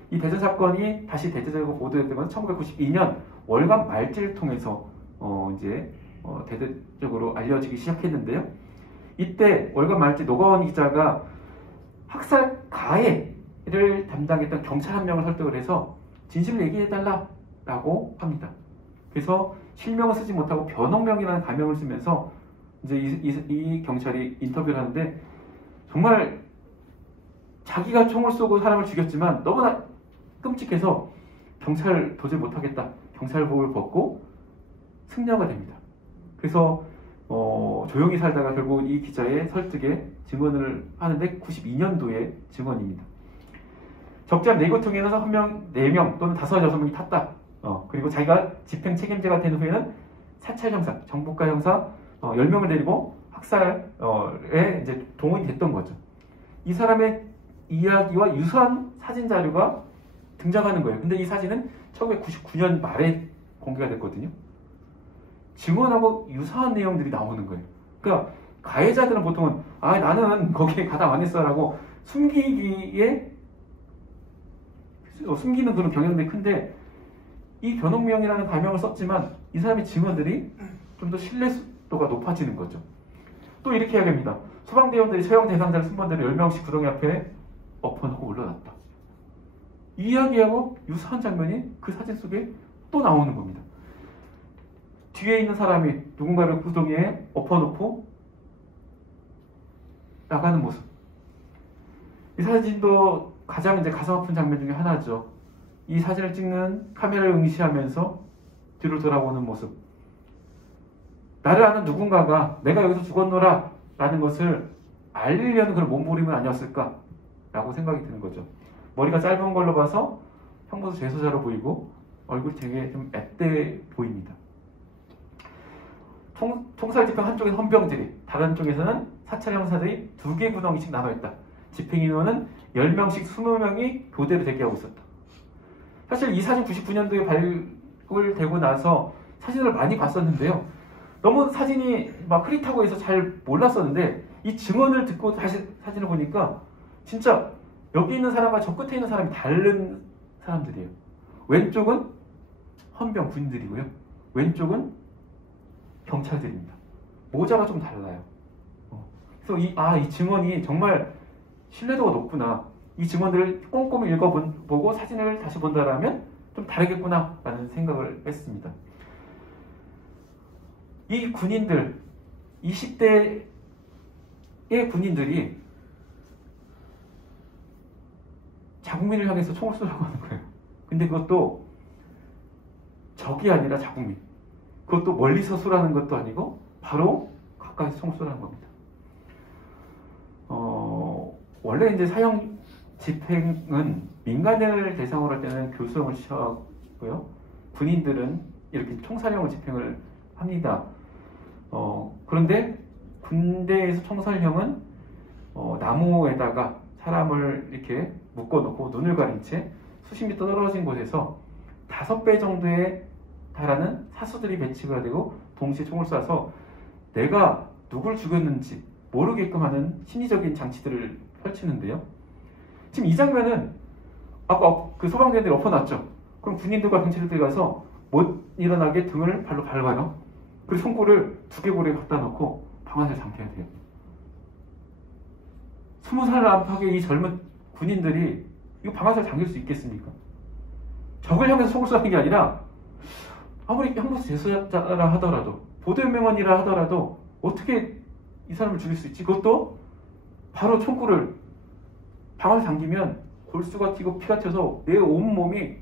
이 대전 사건이 다시 대대적으로 보도됐던 건 1992년 월간 말지를 통해서 대대적으로 알려지기 시작했는데요. 이때 월간 말지 노가원 기자가 학살 가해를 담당했던 경찰 한 명을 설득을 해서 진실을 얘기해달라고 합니다. 그래서 실명을 쓰지 못하고 변호명이라는 가명을 쓰면서 이제 이 경찰이 인터뷰를 하는데 정말 자기가 총을 쏘고 사람을 죽였지만 너무나 끔찍해서 경찰 도저히 못하겠다. 경찰복을 벗고 승려가 됩니다. 그래서 조용히 살다가 결국 이 기자의 설득에 증언을 하는데 92년도의 증언입니다. 적재함 4구통에는 한 명, 4명 또는 5, 6명이 탔다. 그리고 자기가 집행 책임자가 된 후에는 사찰 형사, 정복가 형사 10명을 데리고 학살에 이제 동원이 됐던 거죠. 이 사람의 이야기와 유사한 사진 자료가 등장하는 거예요. 근데 이 사진은 1999년 말에 공개가 됐거든요. 증언하고 유사한 내용들이 나오는 거예요. 그러니까 가해자들은 보통은 나는 거기에 가담 안 했어라고 숨기는 그런 경향들이 큰데 이 변옥명이라는 가명을 썼지만 이 사람의 증언들이 좀 더 신뢰도가 높아지는 거죠. 또 이렇게 이야기합니다. 소방대원들이 처형 대상자를 순번대로 10명씩 구덩이 앞에 엎어놓고 올라놨다. 이 이야기하고 유사한 장면이 그 사진 속에 또 나오는 겁니다. 뒤에 있는 사람이 누군가를 구덩이에 엎어놓고 나가는 모습. 이 사진도 가장 이제 가슴 아픈 장면 중에 하나죠. 이 사진을 찍는 카메라를 응시하면서 뒤로 돌아보는 모습. 나를 아는 누군가가 내가 여기서 죽었노라 라는 것을 알리려는 그런 몸부림은 아니었을까 라고 생각이 드는 거죠. 머리가 짧은 걸로 봐서 형무소 재소자로 보이고 얼굴이 되게 좀 앳돼 보입니다. 총살 집행 한쪽에는 헌병들이, 다른 쪽에서는 사찰 형사들이 2개 구덩이씩 나눠있다. 집행 인원은 10명씩 20명이 교대로 대기하고 있었다. 사실 이 사진 99년도에 발굴되고 나서 사진을 많이 봤었는데요. 너무 사진이 막 흐릿하고 해서 잘 몰랐었는데 이 증언을 듣고 다시 사진을 보니까 진짜 여기 있는 사람과 저 끝에 있는 사람이 다른 사람들이에요. 왼쪽은 헌병 군인들이고요. 왼쪽은 경찰들입니다. 모자가 좀 달라요. 그래서 이 증언이 정말 신뢰도가 높구나. 이 증언들을 꼼꼼히 읽어보고 사진을 다시 본다라면 좀 다르겠구나 라는 생각을 했습니다. 이 군인들, 20대의 군인들이 자국민을 향해서 총을 쏘라고 하는 거예요. 근데 그것도 적이 아니라 자국민. 그것도 멀리서 쏘라는 것도 아니고 바로 가까이서 총을 쏘라는 겁니다. 원래 이제 사형 집행은 민간인을 대상으로 할 때는 교수형을 취하고요. 군인들은 이렇게 총살형을 집행을 합니다. 그런데 군대에서 총살형은 나무에다가 사람을 이렇게 묶어놓고 눈을 가린 채 수십 미터 떨어진 곳에서 5배 정도에 달하는 사수들이 배치가 되고 동시에 총을 쏴서 내가 누굴 죽였는지 모르게끔 하는 심리적인 장치들을 펼치는데요. 지금 이 장면은 아까 그 소방대원들이 엎어놨죠. 그럼 군인들과 경찰들이 가서 못 일어나게 등을 발로 밟아요. 그리고 손골을 두개골에 갖다 놓고 방아쇠 잠겨야 돼요. 20살 안팎의 이 젊은 군인들이 이거 방아쇠 잠길 수 있겠습니까? 적을 향해서 총을 쏘는 게 아니라 아무리 형무소 재소자라 하더라도 보도연맹원이라 하더라도 어떻게 이 사람을 죽일 수 있지? 그것도 바로 총구를 방아쇠 잠기면 골수가 튀고 피가 튀어서 내 온몸이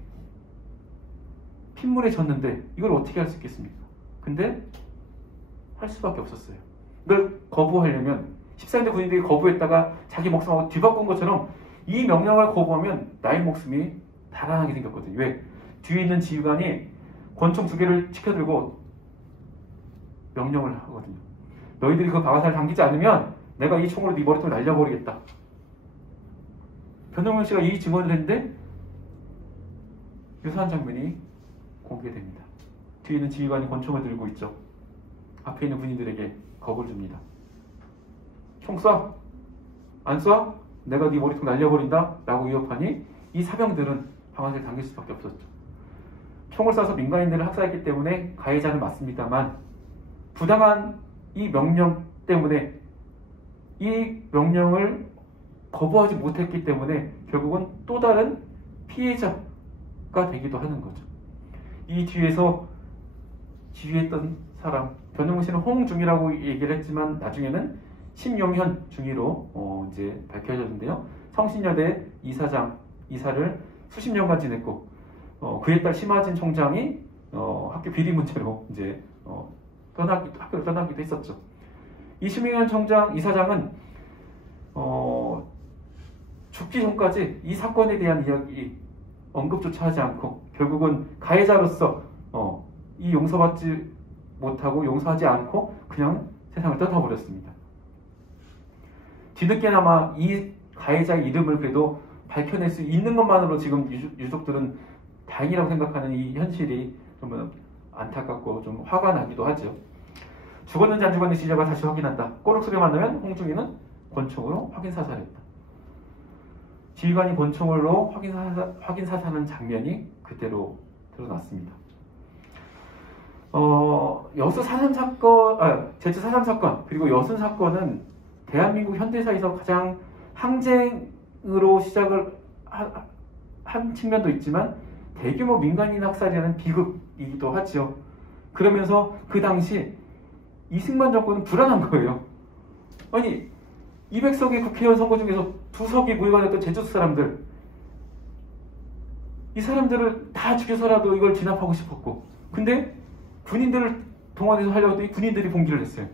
핏물에 젖는데 이걸 어떻게 할 수 있겠습니까? 근데 할 수밖에 없었어요. 이걸 거부하려면 14인대 군인들이 거부했다가 자기 목숨하고 뒤바꾼 것처럼 이 명령을 거부하면 나의 목숨이 달아나게 생겼거든요. 왜? 뒤에 있는 지휘관이 권총 2개를 치켜들고 명령을 하거든요. 너희들이 그 방아쇠를 당기지 않으면 내가 이 총으로 네 머리통을 날려버리겠다. 변동현 씨가 이 증언을 했는데 유사한 장면이 공개됩니다. 뒤에 있는 지휘관이 권총을 들고 있죠. 앞에 있는 군인들에게 겁을 줍니다. 총 쏴? 안 쏴? 내가 네 머리통 날려버린다? 라고 위협하니 이 사병들은 방아쇠를 당길 수밖에 없었죠. 총을 쏴서 민간인들을 학살했기 때문에 가해자는 맞습니다만 부당한 이 명령 때문에 이 명령을 거부하지 못했기 때문에 결국은 또 다른 피해자가 되기도 하는 거죠. 이 뒤에서 지휘했던 사람, 변형훈 씨는 홍중이라고 얘기를 했지만 나중에는 심용현 중위로 이제 밝혀졌는데요. 성신여대 이사를 수십 년간 지냈고, 그에 딸 심하진 총장이 학교 비리 문제로 이제 학교를 떠나기도 했었죠. 이 심의현 이사장은 죽기 전까지 이 사건에 대한 이야기 언급조차 하지 않고 결국은 가해자로서 이 용서받지 못하고 용서하지 않고 그냥 세상을 떠나버렸습니다. 뒤늦게나마 이 가해자의 이름을 그래도 밝혀낼 수 있는 것만으로 지금 유족들은 다행이라고 생각하는 이 현실이 좀 안타깝고 좀 화가 나기도 하죠. 죽었는지 안 죽었는지 지자가 다시 확인한다. 꼬락소리 만나면 홍중이는 권총으로 확인사살했다. 지휘관이 권총으로 확인사살하는 장면이 그대로 드러났습니다. 여수 4.3 사건, 제주 4.3 사건, 그리고 여순 사건은 대한민국 현대사에서 가장 항쟁으로 시작을 한 측면도 있지만 대규모 민간인 학살이라는 비극이기도 하죠. 그러면서 그 당시 이승만 정권은 불안한 거예요. 아니 200석의 국회의원 선거 중에서 2석이 모의관했던 제주도 사람들, 이 사람들을 다 죽여서라도 이걸 진압하고 싶었고, 근데 군인들을 동원해서 하려고 했더니 군인들이 봉기를 했어요.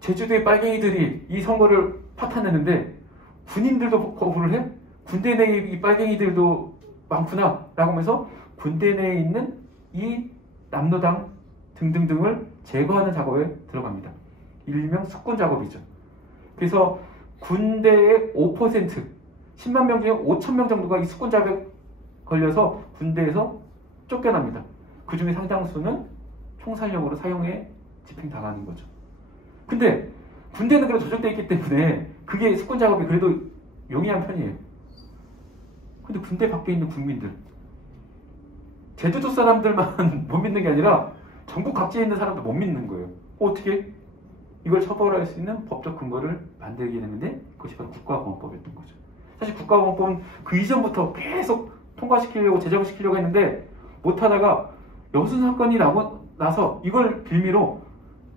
제주도의 빨갱이들이 이 선거를 파탄냈는데 군인들도 거부를 해? 군대 내에 이 빨갱이들도 많구나 라고 하면서 군대 내에 있는 이 남로당 등등등을 제거하는 작업에 들어갑니다. 일명 숙군 작업이죠. 그래서 군대의 5%, 10만 명 중에 5천 명 정도가 이 숙군 작업에 걸려서 군대에서 쫓겨납니다. 그 중에 상당수는 총살력으로 사형에 집행당하는 거죠. 근데 군대는 그래도 조정되어 있기 때문에 그게 숙군 작업이 그래도 용이한 편이에요. 근데 군대 밖에 있는 국민들, 제주도 사람들만 못 믿는 게 아니라 전국 각지에 있는 사람도 못 믿는 거예요. 어떻게? 이걸 처벌할 수 있는 법적 근거를 만들게 되는데 그것이 바로 국가보안법이었던 거죠. 사실 국가보안법은 그 이전부터 계속 통과시키려고 제정을 시키려고 했는데 못하다가 여순 사건이 나서 이걸 빌미로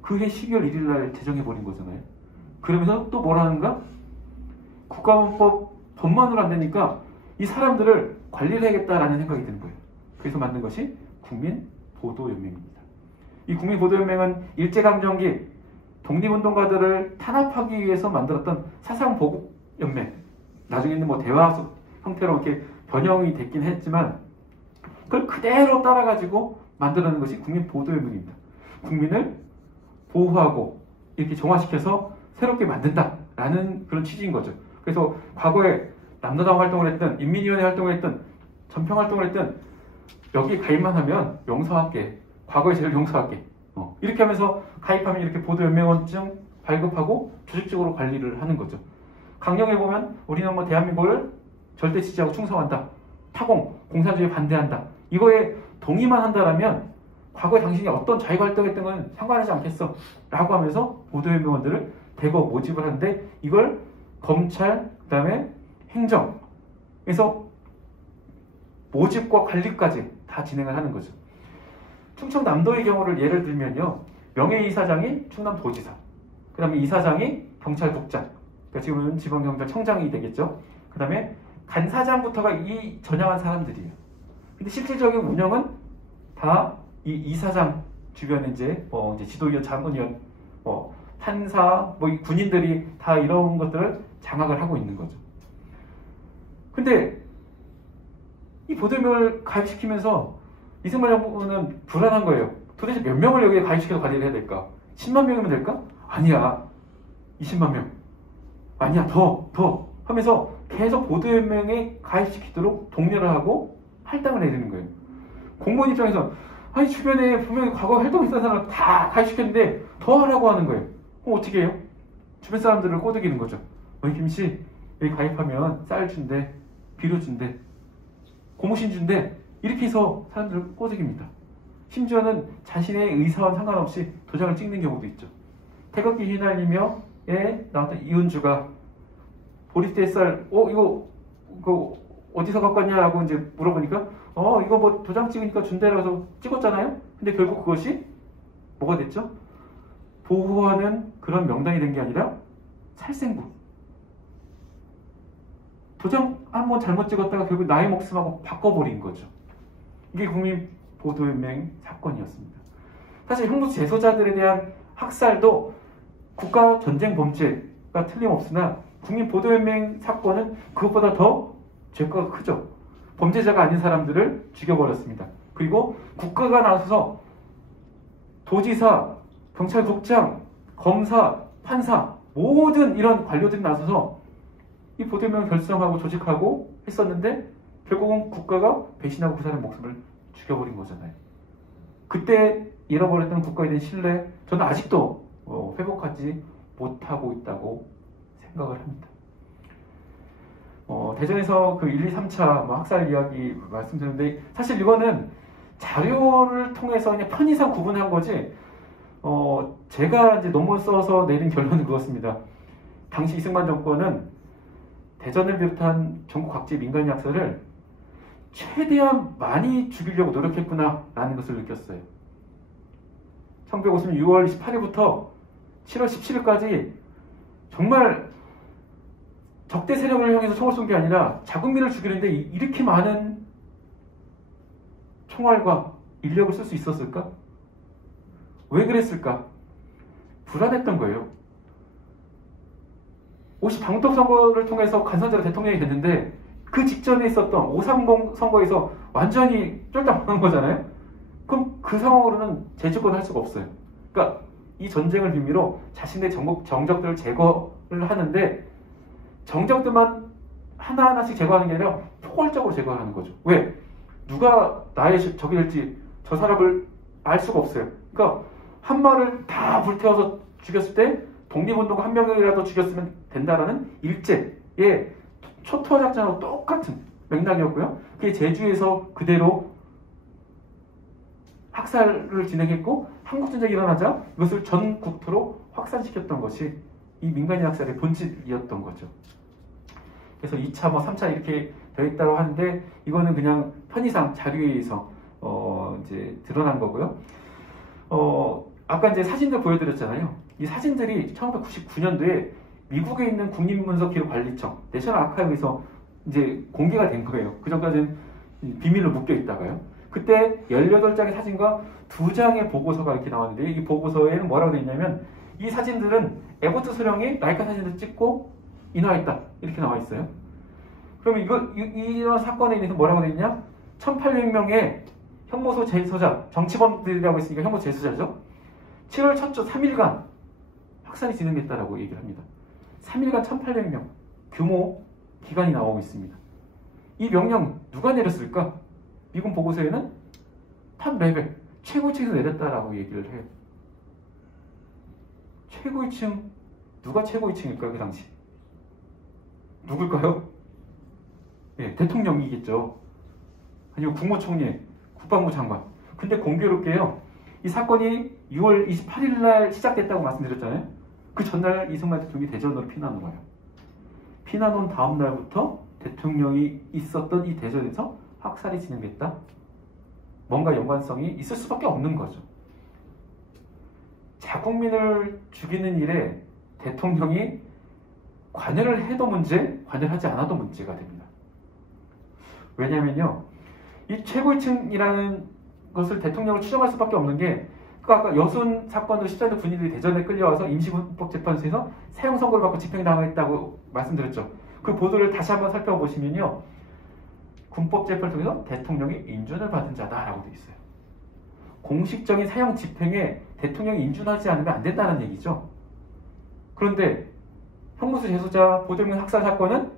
그해 12월 1일 날 제정해버린 거잖아요. 그러면서 또 뭐라는가? 국가보안법 법만으로 안 되니까 이 사람들을 관리를 해야겠다라는 생각이 드는 거예요. 그래서 만든 것이 국민보도연맹입니다. 이 국민보도연맹은 일제강점기 독립운동가들을 탄압하기 위해서 만들었던 사상보국연맹, 나중에는 뭐 대화합숙 형태로 이렇게 변형이 됐긴 했지만 그걸 그대로 따라가지고 만들어낸 것이 국민보도연맹입니다. 국민을 보호하고 이렇게 정화시켜서 새롭게 만든다라는 그런 취지인 거죠. 그래서 과거에 남로당 활동을 했든 인민위원회 활동을 했든 전평 활동을 했든 여기 가입만 하면 용서할게, 과거에 죄를 용서할게, 이렇게 하면서 가입하면 이렇게 보도연맹원증 발급하고 조직적으로 관리를 하는 거죠. 강령에 보면 우리는 뭐 대한민국을 절대 지지하고 충성한다, 타공, 공산주의에 반대한다, 이거에 동의만 한다라면 과거에 당신이 어떤 자유활동했던 건 상관하지 않겠어 라고 하면서 보도연맹원들을 대거 모집을 하는데 이걸 검찰, 그 다음에 행정에서 모집과 관리까지 다 진행을 하는 거죠. 충청남도의 경우를 예를 들면요, 명예이사장이 충남도지사, 그 다음에 이사장이 경찰국장, 그러니까 지금은 지방경찰청장이 되겠죠. 그 다음에 간사장부터가 이 전향한 사람들이에요. 근데 실질적인 운영은 다 이 이사장 주변에 이제 지도위원, 자문위원, 판사, 이 군인들이 다 이런 것들을 장악을 하고 있는 거죠. 근데 이 보도연맹을 가입시키면서 이승만 정부는 불안한 거예요. 도대체 몇 명을 여기에 가입시켜서 관리를 해야 될까? 10만 명이면 될까? 아니야. 20만 명. 아니야. 더 하면서 계속 보도연맹에 가입시키도록 독려를 하고 할당을 내리는 거예요. 공무원 입장에서 아니 주변에 분명히 과거 활동했던 사람 다 가입시켰는데 더 하라고 하는 거예요. 그럼 어떻게 해요? 주변 사람들을 꼬드기는 거죠. 김씨 여기 가입하면 쌀 준대, 비료 준대, 고무신 준대, 이렇게 해서 사람들을 꼬드깁니다. 심지어는 자신의 의사와 상관없이 도장을 찍는 경우도 있죠. 태극기 휘날리며에 나왔던 이은주가 보리대 쌀, 이거 어디서 갖고 왔냐라고 이제 물어보니까, 이거 뭐 도장 찍으니까 준대라고 해서 찍었잖아요? 근데 결국 그것이 뭐가 됐죠? 보호하는 그런 명단이 된 게 아니라 살생부. 도장 한번 잘못 찍었다가 결국 나의 목숨하고 바꿔버린 거죠. 이게 국민보도연맹 사건이었습니다. 사실 형무소 재소자들에 대한 학살도 국가 전쟁 범죄가 틀림없으나 국민보도연맹 사건은 그것보다 더 죄가가 크죠. 범죄자가 아닌 사람들을 죽여버렸습니다. 그리고 국가가 나서서 도지사, 경찰국장, 검사, 판사 모든 이런 관료들이 나서서 이 보도연맹을 결성하고 조직하고 했었는데 결국은 국가가 배신하고 그 사람의 목숨을 죽여버린 거잖아요. 그때 잃어버렸던 국가에 대한 신뢰, 저는 아직도 회복하지 못하고 있다고 생각을 합니다. 대전에서 그 1, 2, 3차 학살 이야기 말씀드렸는데 사실 이거는 자료를 통해서 그냥 편의상 구분한 거지 제가 이제 논문 써서 내린 결론은 그렇습니다. 당시 이승만 정권은 대전을 비롯한 전국 각지의 민간 학살을 최대한 많이 죽이려고 노력했구나라는 것을 느꼈어요. 1950년 6월 28일부터 7월 17일까지 정말 적대 세력을 향해서 총을 쏜 게 아니라 자국민을 죽이는데 이렇게 많은 총알과 인력을 쓸 수 있었을까? 왜 그랬을까? 불안했던 거예요. 50 당독 선거를 통해서 간선제로 대통령이 됐는데 그 직전에 있었던 530 선거에서 완전히 쫄딱망한 거잖아요. 그럼 그 상황으로는 재집권을 할 수가 없어요. 그러니까 이 전쟁을 빌미로 자신의 정적들을 제거를 하는데 정적들만 하나하나씩 제거하는 게 아니라 포괄적으로 제거하는 거죠. 왜? 누가 나의 적이 될지 저 사람을 알 수가 없어요. 그러니까 한 마을을 다 불태워서 죽였을 때 독립운동가 한 명이라도 죽였으면 된다라는 일제의 초토화 작전하고 똑같은 맥락이었고요. 그게 제주에서 그대로 학살을 진행했고 한국전쟁이 일어나자 이것을 전 국토로 확산시켰던 것이 이 민간인 학살의 본질이었던 거죠. 그래서 2차, 3차 이렇게 되어 있다고 하는데 이거는 그냥 편의상 자료에 의해서 이제 드러난 거고요. 아까 이제 사진들 보여드렸잖아요. 이 사진들이 1999년도에 미국에 있는 국립문서기록관리청 내셔널 아카이브에서 이제 공개가 된 거예요. 그 전까지는 비밀로 묶여 있다가요. 그때 18장의 사진과 2장의 보고서가 이렇게 나왔는데 이 보고서에는 뭐라고 되어 있냐면 이 사진들은 에버트 소령이 라이카 사진을 찍고 인화했다 이렇게 나와 있어요. 그러면 이런 사건에 대해서 뭐라고 되어 있냐? 1800명의 형무소 재소자, 정치범들이라고 했으니까 형무소 재소자죠. 7월 첫 주 3일간 학살이 진행됐다라고 얘기를 합니다. 3일간 1800명 규모 기간이 나오고 있습니다. 이 명령 누가 내렸을까? 미군 보고서에는 탑 레벨 최고층에서 내렸다라고 얘기를 해요. 최고위층 누가 최고위층일까요? 그 당시 누굴까요? 네, 대통령이겠죠. 아니면 국무총리, 국방부 장관. 근데 공교롭게요. 이 사건이 6월 28일 날 시작됐다고 말씀드렸잖아요. 그 전날 이승만 대통령이 대전으로 피난을 와요. 피난 온 다음 날부터 대통령이 있었던 이 대전에서 학살이 진행됐다. 뭔가 연관성이 있을 수밖에 없는 거죠. 자국민을 죽이는 일에 대통령이 관여를 해도 문제, 관여를 하지 않아도 문제가 됩니다. 왜냐면요. 이 최고위층이라는 것을 대통령을 추정할 수밖에 없는 게 아까 여순 사건으로 14대 군인들이 대전에 끌려와서 임시군법재판소에서 사형 선고를 받고 집행이 당했다고 말씀드렸죠. 그 보도를 다시 한번 살펴보시면요. 군법재판을 통해서 대통령이 인준을 받은 자다라고 되어 있어요. 공식적인 사형 집행에 대통령이 인준하지 않으면 안 된다는 얘기죠. 그런데 형무소 재소자 보도연맹 학살 사건은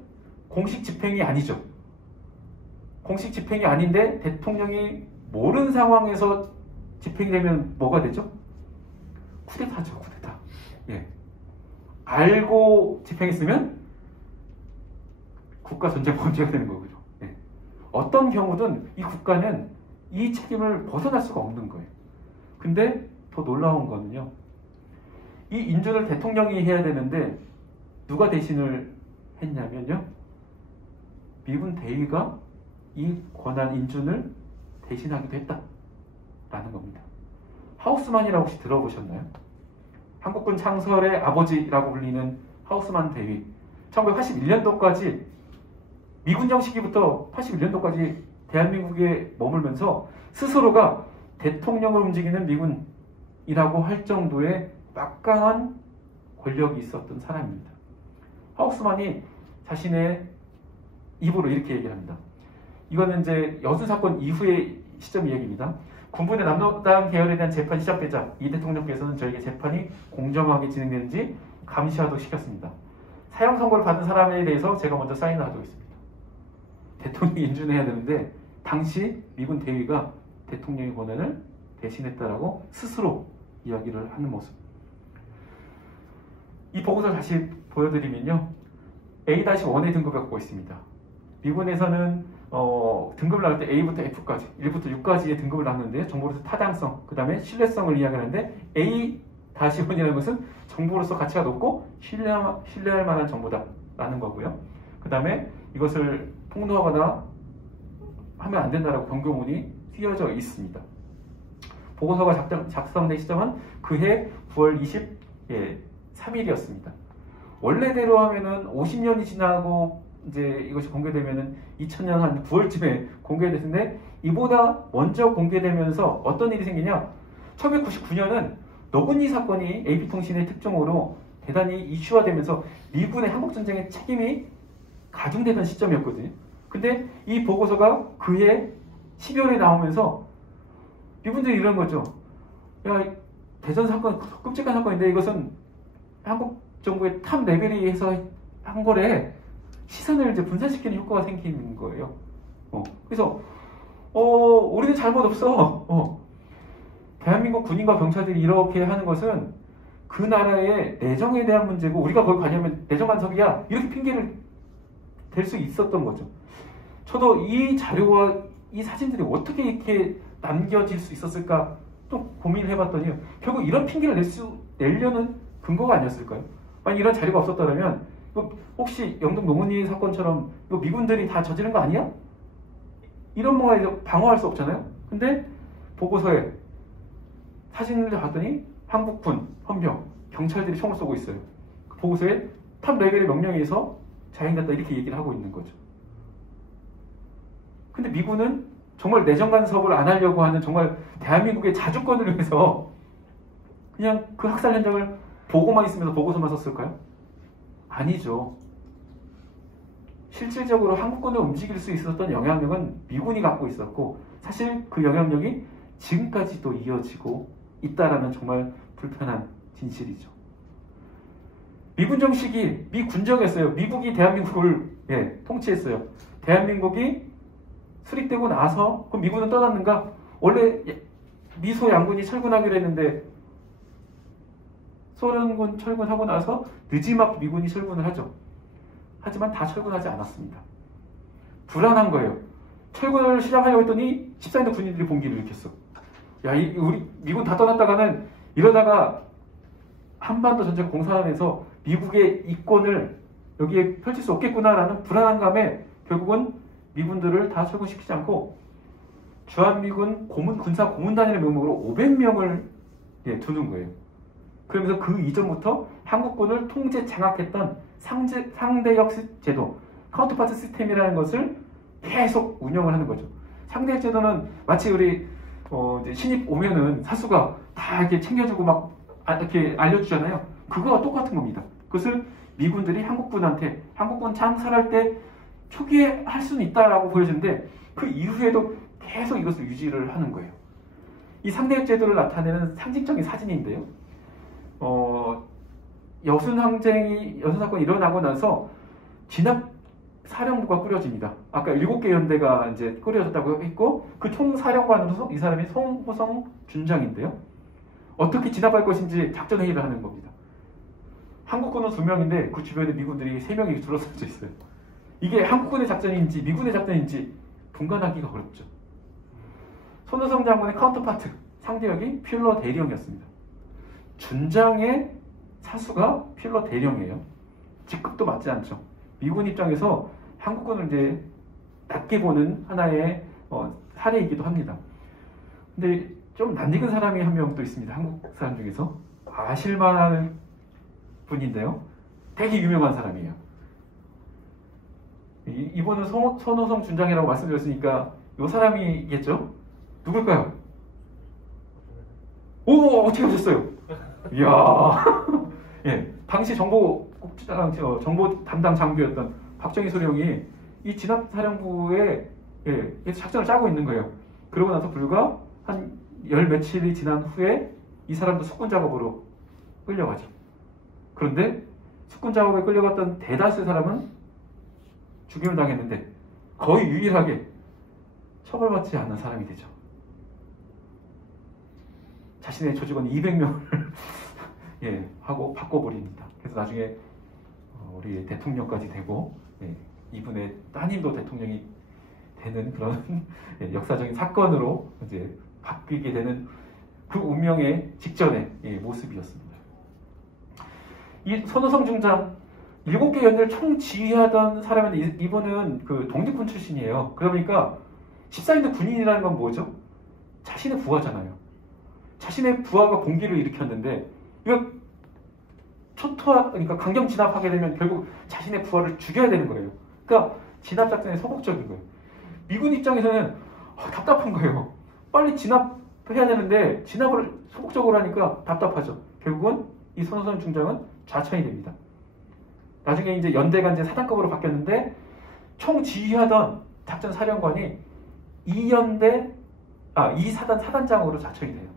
공식 집행이 아니죠. 공식 집행이 아닌데 대통령이 모르는 상황에서 집행되면 뭐가 되죠? 쿠데타죠, 쿠데타. 예. 알고 집행했으면 국가 전쟁 범죄가 되는 거고요. 예. 어떤 경우든 이 국가는 이 책임을 벗어날 수가 없는 거예요. 근데 더 놀라운 거는요. 이 인준을 대통령이 해야 되는데 누가 대신을 했냐면요. 미군 대위가 이 권한 인준을 대신하기도 했다라는 겁니다. 하우스만이라고 혹시 들어보셨나요? 한국군 창설의 아버지라고 불리는 하우스만 대위. 1981년도까지 미군정 시기부터 81년도까지 대한민국에 머물면서 스스로가 대통령을 움직이는 미군이라고 할 정도의 막강한 권력이 있었던 사람입니다. 하우스만이 자신의 입으로 이렇게 얘기합니다. 이거는 이제 여순 사건 이후의 시점 이야기입니다. 군부의 남노당 계열에 대한 재판이 시작되자 이 대통령께서는 저에게 재판이 공정하게 진행되는지 감시하도록 시켰습니다. 사형 선고를 받은 사람에 대해서 제가 먼저 사인을 하도록 했습니다. 대통령이 인준해야 되는데 당시 미군 대위가 대통령의 권한을 대신했다라고 스스로 이야기를 하는 모습. 이 보고서를 다시 보여드리면요. A-1의 등급을 갖고 있습니다. 미군에서는 등급을 나눌 때 A부터 F까지, 1부터 6까지의 등급을 나누는데 정보로서 타당성, 그 다음에 신뢰성을 이야기하는데 A-1이라는 것은 정보로서 가치가 높고 신뢰할 만한 정보다라는 거고요. 그 다음에 이것을 폭로하거나 하면 안 된다라고 경고문이 띄어져 있습니다. 보고서가 작성된 시점은 그해 9월 23일이었습니다. 원래대로 하면은 50년이 지나고 이제 이것이 공개되면은 2000년 한 9월쯤에 공개됐는데 이보다 먼저 공개되면서 어떤 일이 생기냐? 1999년은 너구리 사건이 AP통신의 특종으로 대단히 이슈화되면서 미군의 한국전쟁의 책임이 가중되던 시점이었거든요. 근데 이 보고서가 그해 12월에 나오면서 미군들이 이런 거죠. 야, 대전 사건 끔찍한 사건인데 이것은 한국 정부의 탑 레벨이 해서 한 거래. 시선을 이제 분산시키는 효과가 생기는 거예요. 그래서 우리는 잘못 없어. 대한민국 군인과 경찰들이 이렇게 하는 것은 그 나라의 내정에 대한 문제고 우리가 거기 가냐면 내정 간섭이야. 이렇게 핑계를 댈 수 있었던 거죠. 저도 이 자료와 이 사진들이 어떻게 이렇게 남겨질 수 있었을까 또 고민을 해봤더니 결국 이런 핑계를 내려는 근거가 아니었을까요? 만약 이런 자료가 없었다면 혹시 영동 노무니 사건처럼 이거 미군들이 다 저지른 거 아니야? 이런 뭐가 방어할 수 없잖아요. 근데 보고서에 사진을 봤더니 한국군, 헌병, 경찰들이 총을 쏘고 있어요. 그 보고서에 탑 레벨의 명령에 의해서 자행됐다 이렇게 얘기를 하고 있는 거죠. 근데 미군은 정말 내정 간섭을 안 하려고 하는 정말 대한민국의 자주권을 위해서 그냥 그 학살 현장을 보고만 있으면서 보고서만 썼을까요? 아니죠. 실질적으로 한국군을 움직일 수 있었던 영향력은 미군이 갖고 있었고 사실 그 영향력이 지금까지도 이어지고 있다라는 정말 불편한 진실이죠. 미군정 시기, 미군정이었어요. 미국이 대한민국을 통치했어요. 대한민국이 수립되고 나서 그럼 미군은 떠났는가? 원래 미소 양군이 철군하기로 했는데 소련군 철군하고 나서 늦지막 미군이 철군을 하죠. 하지만 다 철군하지 않았습니다. 불안한 거예요. 철군을 시작하려고 했더니 14인도 군인들이 봉기를 일으켰어. 야, 우리 미군 다 떠났다가는 이러다가 한반도 전쟁 공산하면서 미국의 이권을 여기에 펼칠 수 없겠구나라는 불안한 감에 결국은 미군들을 다 철군시키지 않고 주한미군 군사 고문단이라는 명목으로 500명을 두는 거예요. 그러면서 그 이전부터 한국군을 통제 장악했던 상대역 제도, 카운터파트 시스템이라는 것을 계속 운영을 하는 거죠. 상대역 제도는 마치 우리 이제 신입 오면은 사수가 다 이렇게 챙겨주고 막 이렇게 알려주잖아요. 그거와 똑같은 겁니다. 그것을 미군들이 한국군한테 한국군 창설할 때 초기에 할 수는 있다라고 보여지는데 그 이후에도 계속 이것을 유지를 하는 거예요. 이 상대역 제도를 나타내는 상징적인 사진인데요. 여순 사건이 일어나고 나서 진압 사령부가 꾸려집니다. 아까 7개 연대가 이제 꾸려졌다고 했고 그 총사령관으로서 이 사람이 송호성 준장인데요. 어떻게 진압할 것인지 작전 회의를 하는 겁니다. 한국군은 2명인데 그 주변에 미군들이 3명이 둘러싸여 있어요. 이게 한국군의 작전인지 미군의 작전인지 분간하기가 어렵죠. 손호성 장군의 카운터파트 상대역이 퓰러 대령이었습니다. 준장의 사수가 퓰러 대령이에요. 직급도 맞지 않죠. 미군 입장에서 한국군을 이제 낮게 보는 하나의 사례이기도 합니다. 근데 좀 낯익은 사람이 한 명 또 있습니다. 한국 사람 중에서 아실만한 분인데요. 되게 유명한 사람이에요. 이분은 손호성 준장이라고 말씀드렸으니까 이 사람이겠죠? 누굴까요? 오, 어떻게 하셨어요? 이야. 예, 당시 정보 담당 장교였던 박정희 소령이 이 진압사령부에 작전을 짜고 있는 거예요. 그러고 나서 불과 한 열 며칠이 지난 후에 이 사람도 숙군 작업으로 끌려가죠. 그런데 숙군 작업에 끌려갔던 대다수의 사람은 죽임을 당했는데 거의 유일하게 처벌받지 않는 사람이 되죠. 자신의 조직원 200명을 하고 바꿔버립니다. 그래서 나중에 우리 대통령까지 되고 이분의 따님도 대통령이 되는 그런 역사적인 사건으로 이제 바뀌게 되는 그 운명의 직전의 모습이었습니다. 이 손호성 중장 7개 연대를 총지휘하던 사람인데 이분은 그 독립군 출신이에요. 그러니까 14인대 군인이라는 건 뭐죠? 자신의 부하잖아요. 자신의 부하가 봉기를 일으켰는데 이거 그러니까 강경 진압하게 되면 결국 자신의 부하를 죽여야 되는 거예요. 그러니까 진압 작전에 소극적인 거예요. 미군 입장에서는 답답한 거예요. 빨리 진압해야 되는데 진압을 소극적으로 하니까 답답하죠. 결국은 이 손호성 중장은 좌천이 됩니다. 나중에 이제 연대가 이제 사단급으로 바뀌었는데 총 지휘하던 작전 사령관이 2사단 사단장으로 좌천이 돼요.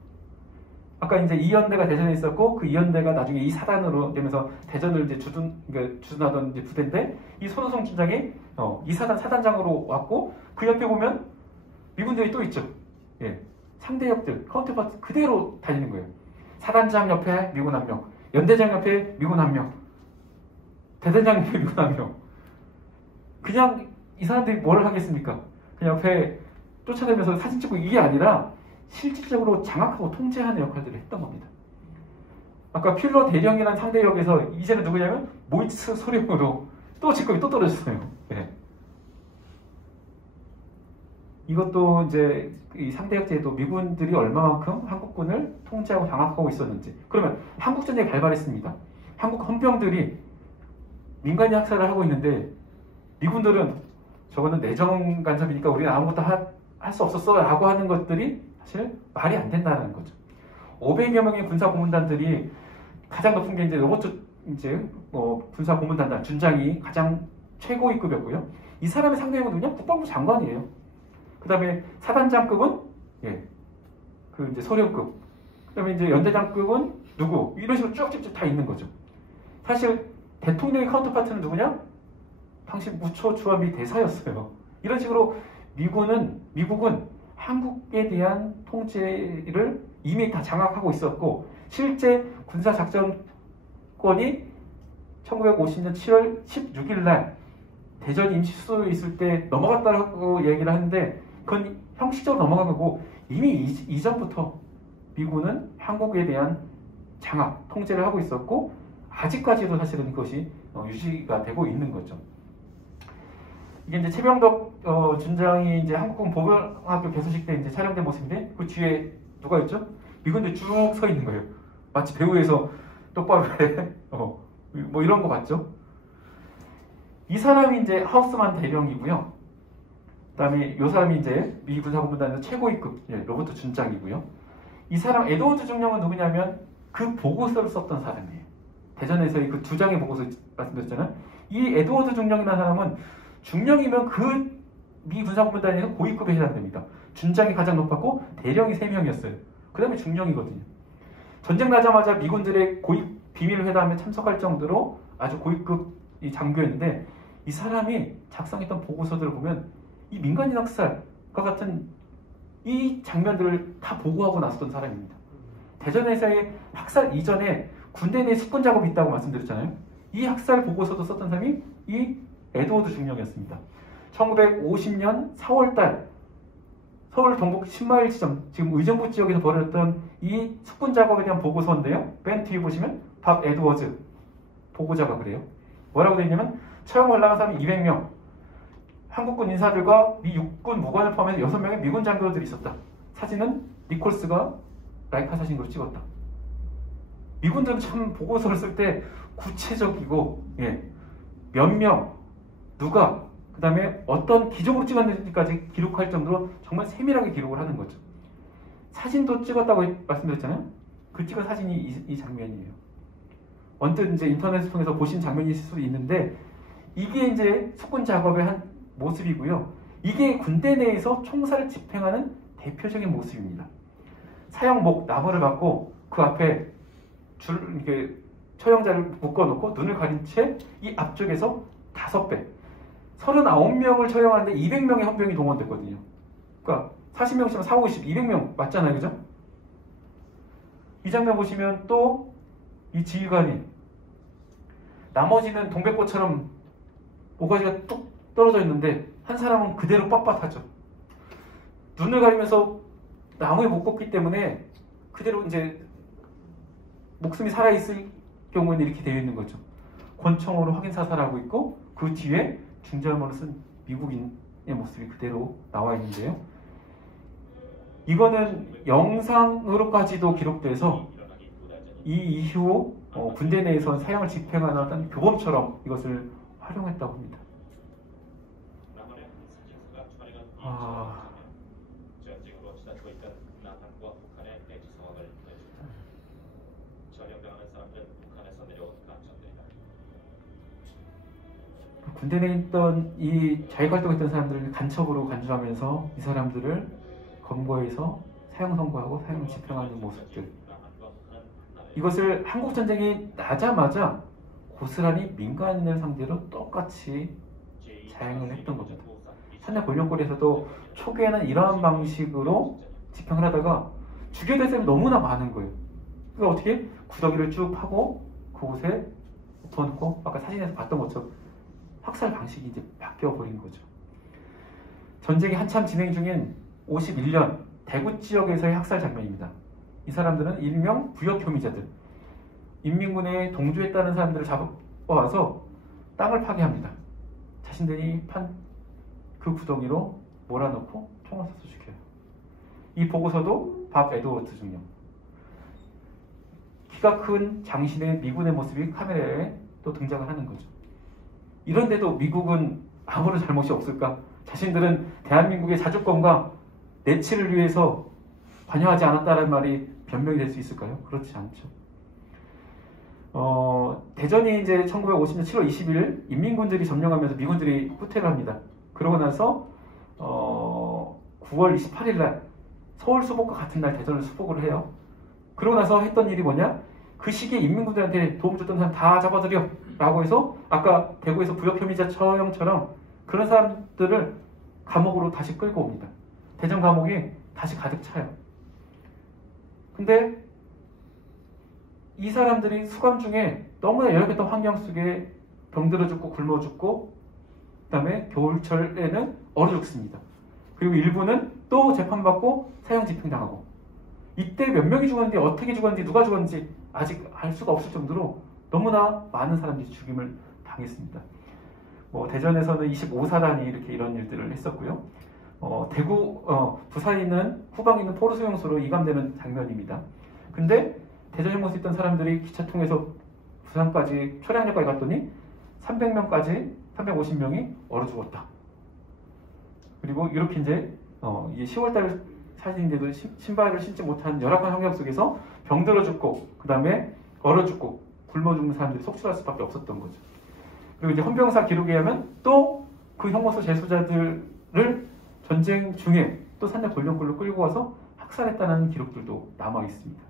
아까 이제 2연대가 대전에 있었고 그 2연대가 나중에 2사단으로 되면서 대전을 이제 주둔하던 이제 부대인데 이 손호성 중장이 2사단 사단장으로 왔고 그 옆에 보면 미군들이 또 있죠. 상대역들 카운터파트 그대로 다니는 거예요. 사단장 옆에 미군 1명, 연대장 옆에 미군 1명, 대대장 옆에 미군 1명. 그냥 이 사람들이 뭘 하겠습니까? 그냥 옆에 쫓아다니면서 사진 찍고 이게 아니라 실질적으로 장악하고 통제하는 역할들을 했던 겁니다. 아까 필러 대령이라는 상대역에서 이제는 누구냐면 모이츠 소령으로 또 직급이 또 떨어졌어요. 이것도 이제 이 상대역제도 미군들이 얼마만큼 한국군을 통제하고 장악하고 있었는지. 그러면 한국전쟁이 발발했습니다. 한국 헌병들이 민간인 학살을 하고 있는데 미군들은 저거는 내정 간섭이니까 우리는 아무것도 할 수 없었어 라고 하는 것들이 사실 말이 안 된다는 거죠. 500여 명의 군사 고문단들이 가장 높은 게 이제 로버트 군사 고문단단 준장이 가장 최고위급이었고요. 이 사람의 상대역은 그냥 국방부 장관이에요. 그 다음에 사단장급은 그 이제 소령급. 그 다음에 이제 연대장급은 누구? 이런 식으로 쭉쭉쭉 다 있는 거죠. 사실 대통령의 카운터파트는 누구냐? 당시 무초 주한미 대사였어요. 이런 식으로 미국은 한국에 대한 통제를 이미 다 장악하고 있었고 실제 군사작전권이 1950년 7월 16일 날 대전 임시수도에 있을 때 넘어갔다고 얘기를 하는데 그건 형식적으로 넘어간 거고 이미 이전부터 미군은 한국에 대한 장악, 통제를 하고 있었고 아직까지도 사실은 그것이 유지가 되고 있는 거죠. 이게 이제 최병덕 준장이 이제 한국군 보병학교 개소식 때 이제 촬영된 모습인데 그 뒤에 누가 있죠? 미군들 쭉 서 있는 거예요. 마치 배우에서 똑바로 해. 뭐 이런 거 같죠? 이 사람이 이제 하우스만 대령이고요. 그다음에 이 사람이 이제 미 군사고문단에서 최고위급 로버트 준장이고요. 이 사람 에드워드 중령은 누구냐면 그 보고서를 썼던 사람이에요. 대전에서의 그 2장의 보고서 말씀드렸잖아요. 이 에드워드 중령이라는 사람은 중령이면 그 미 군사고문단에서 고위급에 해당됩니다. 준장이 가장 높았고 대령이 3명이었어요. 그 다음에 중령이거든요. 전쟁 나자마자 미군들의 고위 비밀회담에 참석할 정도로 아주 고위급 장교였는데 이 사람이 작성했던 보고서들을 보면 이 민간인 학살과 같은 이 장면들을 다 보고하고 나섰던 사람입니다. 대전에서의 학살 이전에 군대 내 숙군 작업이 있다고 말씀드렸잖아요. 이 학살 보고서도 썼던 사람이 이 에드워드 중령이었습니다. 1950년 4월달 서울 동북 10마일 지점, 지금 의정부 지역에서 벌어졌던 이 숙군 작업에 대한 보고서인데요. 맨 뒤에 보시면 밥 에드워즈 보고자가 그래요. 뭐라고 되어 있냐면 처형 관람한 사람이 200명, 한국군 인사들과 미 육군 무관을 포함해서 6명의 미군 장교들이 있었다. 사진은 니콜스가 라이카 사진으로 찍었다. 미군들은 참 보고서를 쓸 때 구체적이고 몇 명, 누가, 그 다음에 어떤 기종으로 찍었는지까지 기록할 정도로 정말 세밀하게 기록을 하는 거죠. 사진도 찍었다고 말씀드렸잖아요. 그 찍은 사진이 이 장면이에요. 언뜻 이제 인터넷을 통해서 보신 장면일 수도 있는데 이게 이제 숙군 작업의 한 모습이고요. 이게 군대 내에서 총사를 집행하는 대표적인 모습입니다. 사형목 나무를 갖고 그 앞에 이렇게 처형자를 묶어놓고 눈을 가린 채 이 앞쪽에서 5배 39명을 처형하는데 200명의 헌병이 동원됐거든요. 그러니까 40명씩은 4, 50, 200명 맞잖아요. 그죠? 이 장면 보시면 또 이 지휘관이 나머지는 동백꽃처럼 모가지가 뚝 떨어져 있는데 한 사람은 그대로 빳빳하죠. 눈을 가리면서 나무에 못 꽂기 때문에 그대로 이제 목숨이 살아있을 경우에는 이렇게 되어 있는 거죠. 권총으로 확인 사살하고 있고 그 뒤에 중절모를 쓴 미국인의 모습이 그대로 나와 있는데요. 이거는 영상으로까지도 기록돼서 이 이후 군대 내에서 사형을 집행하는 어떤 교범처럼 이것을 활용했다고 합니다. 군대 내에 있던 이 자익활동했던 사람들을 간첩으로 간주하면서 이 사람들을 검거해서 사형 선고하고 사형을 집행하는 모습들, 이것을 한국전쟁이 나자마자 고스란히 민간인을 상대로 똑같이 자행을 했던 겁니다. 산내 권력골에서도 초기에는 이러한 방식으로 집행을 하다가 죽여야 될 사람이 너무나 많은 거예요. 그러니까 어떻게 구더기를 쭉 파고 그곳에 덮어놓고 아까 사진에서 봤던 것처럼 학살 방식이 이제 바뀌어버린 거죠. 전쟁이 한참 진행 중인 51년 대구 지역에서의 학살 장면입니다. 이 사람들은 일명 부역 혐의자들, 인민군에 동조했다는 사람들을 잡아와서 땅을 파괴합니다. 자신들이 판 그 구덩이로 몰아넣고 총을 쏴서 죽여요. 이 보고서도 밥 에드워드 중령. 키가 큰 장신의 미군의 모습이 카메라에 또 등장을 하는 거죠. 이런데도 미국은 아무런 잘못이 없을까? 자신들은 대한민국의 자주권과 내치를 위해서 관여하지 않았다는 말이 변명이 될 수 있을까요? 그렇지 않죠. 대전이 이제 1950년 7월 20일 인민군들이 점령하면서 미군들이 후퇴를 합니다. 그러고 나서 9월 28일 날 서울 수복과 같은 날 대전을 수복을 해요. 그러고 나서 했던 일이 뭐냐? 그 시기에 인민군들한테 도움 줬던 사람 다 잡아들여 라고 해서 아까 대구에서 부역 혐의자 처형처럼 그런 사람들을 감옥으로 다시 끌고 옵니다. 대전 감옥이 다시 가득 차요. 근데 이 사람들이 수감 중에 너무나 열악했던 환경 속에 병들어 죽고 굶어 죽고 그 다음에 겨울철에는 얼어 죽습니다. 그리고 일부는 또 재판받고 사형 집행당하고 이때 몇 명이 죽었는지 어떻게 죽었는지 누가 죽었는지 아직 알 수가 없을 정도로 너무나 많은 사람들이 죽임을 당했습니다. 대전에서는 25사단이 이렇게 이런 일들을 했었고요. 부산에 있는 후방에 있는 포로 수용소로 이감되는 장면입니다. 근데 대전 형무소에 있던 사람들이 기차 통해서 부산까지 초량역까지 갔더니 350명이 얼어 죽었다. 그리고 이렇게 이제 10월달 사진인데도 신발을 신지 못한 열악한 환경 속에서 병들어 죽고 그 다음에 얼어 죽고 굶어 죽는 사람들이 속출할 수밖에 없었던 거죠. 그리고 이제 헌병사 기록에 의하면 또 그 형무소 재소자들을 전쟁 중에 또 산내 권력골로 끌고 와서 학살했다는 기록들도 남아 있습니다.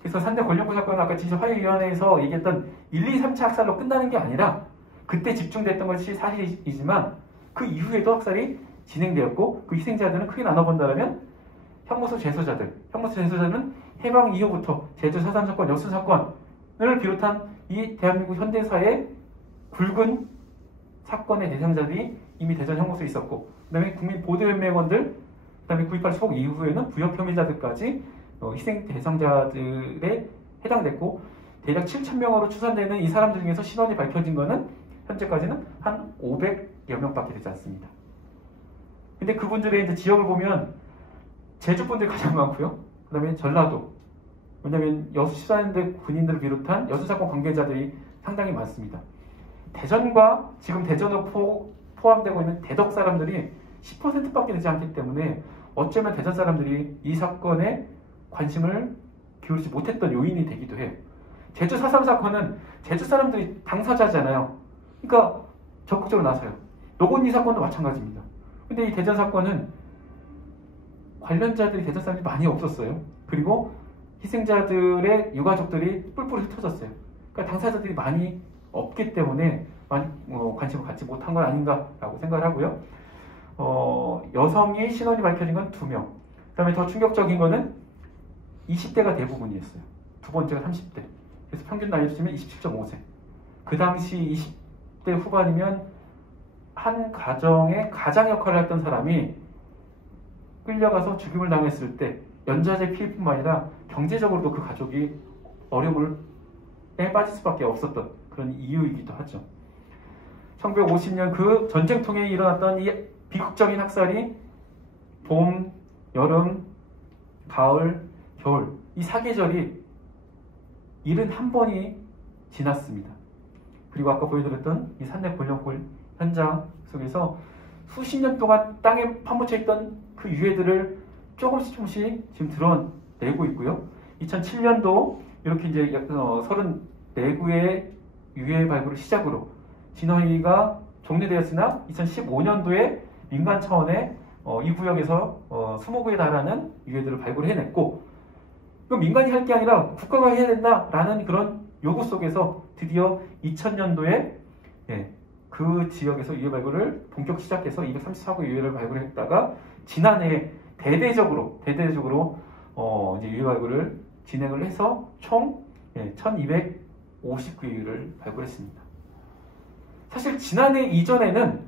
그래서 산내 권력골 사건은 아까 지시화해위원회에서 얘기했던 1, 2, 3차 학살로 끝나는 게 아니라 그때 집중됐던 것이 사실이지만 그 이후에도 학살이 진행되었고 그 희생자들은 크게 나눠본다면 형무소 재소자들은 해방 이후부터 제주 4.3 사건, 여수 사건을 비롯한 이 대한민국 현대사의 굵은 사건의 대상자들이 이미 대전 형무소에 있었고 그 다음에 국민보도연맹원들 그 다음에 9.28 수복 이후에는 부역 혐의자들까지 희생 대상자들에 해당됐고 대략 7,000명으로 추산되는 이 사람들 중에서 신원이 밝혀진 것은 현재까지는 한 500여 명밖에 되지 않습니다. 근데 그분들의 이제 지역을 보면 제주분들이 가장 많고요. 그 다음에 전라도. 왜냐하면 여수 시사인대 군인들을 비롯한 여수 사건 관계자들이 상당히 많습니다. 대전과 지금 대전읍포 포함되고 있는 대덕 사람들이 10%밖에 되지 않기 때문에 어쩌면 대전 사람들이 이 사건에 관심을 기울이지 못했던 요인이 되기도 해요. 제주 4.3 사건은 제주 사람들이 당사자잖아요. 그러니까 적극적으로 나서요. 노건리 사건도 마찬가지입니다. 근데 이 대전 사건은 관련자들이 대전 사람들이 많이 없었어요. 그리고 희생자들의 유가족들이 뿔뿔이 흩어졌어요. 그러니까 당사자들이 많이 없기 때문에 많이 관심을 갖지 못한 건 아닌가라고 생각을 하고요. 여성이 신원이 밝혀진 건 2명. 그 다음에 더 충격적인 거는 20대가 대부분이었어요. 두 번째가 30대. 그래서 평균 나이로 치면 27.5세. 그 당시 20대 후반이면 한 가정의 가장 역할을 했던 사람이 끌려가서 죽임을 당했을 때 연좌제 피해뿐만 아니라 경제적으로도 그 가족이 어려움에 빠질 수밖에 없었던 그런 이유이기도 하죠. 1950년 그 전쟁통에 일어났던 이 비극적인 학살이 봄, 여름, 가을, 겨울 이 4계절이 71번이 지났습니다. 그리고 아까 보여드렸던 이 산내 골령골 현장 속에서 수십 년 동안 땅에 파묻혀 있던 그 유해들을 조금씩 지금 드러내고 있고요. 2007년도 이렇게 이제 34구의 유해 발굴을 시작으로 진화위가 종료되었으나 2015년도에 민간 차원의 이 구역에서 20구에 달하는 유해들을 발굴해냈고 이거 민간이 할 게 아니라 국가가 해야 된다라는 그런 요구 속에서 드디어 2000년도에 그 지역에서 유해 발굴을 본격 시작해서 234구 유해를 발굴했다가 지난해 대대적으로 이제 유해 발굴을 진행을 해서 총 1259 유해를 발굴했습니다. 사실 지난해 이전에는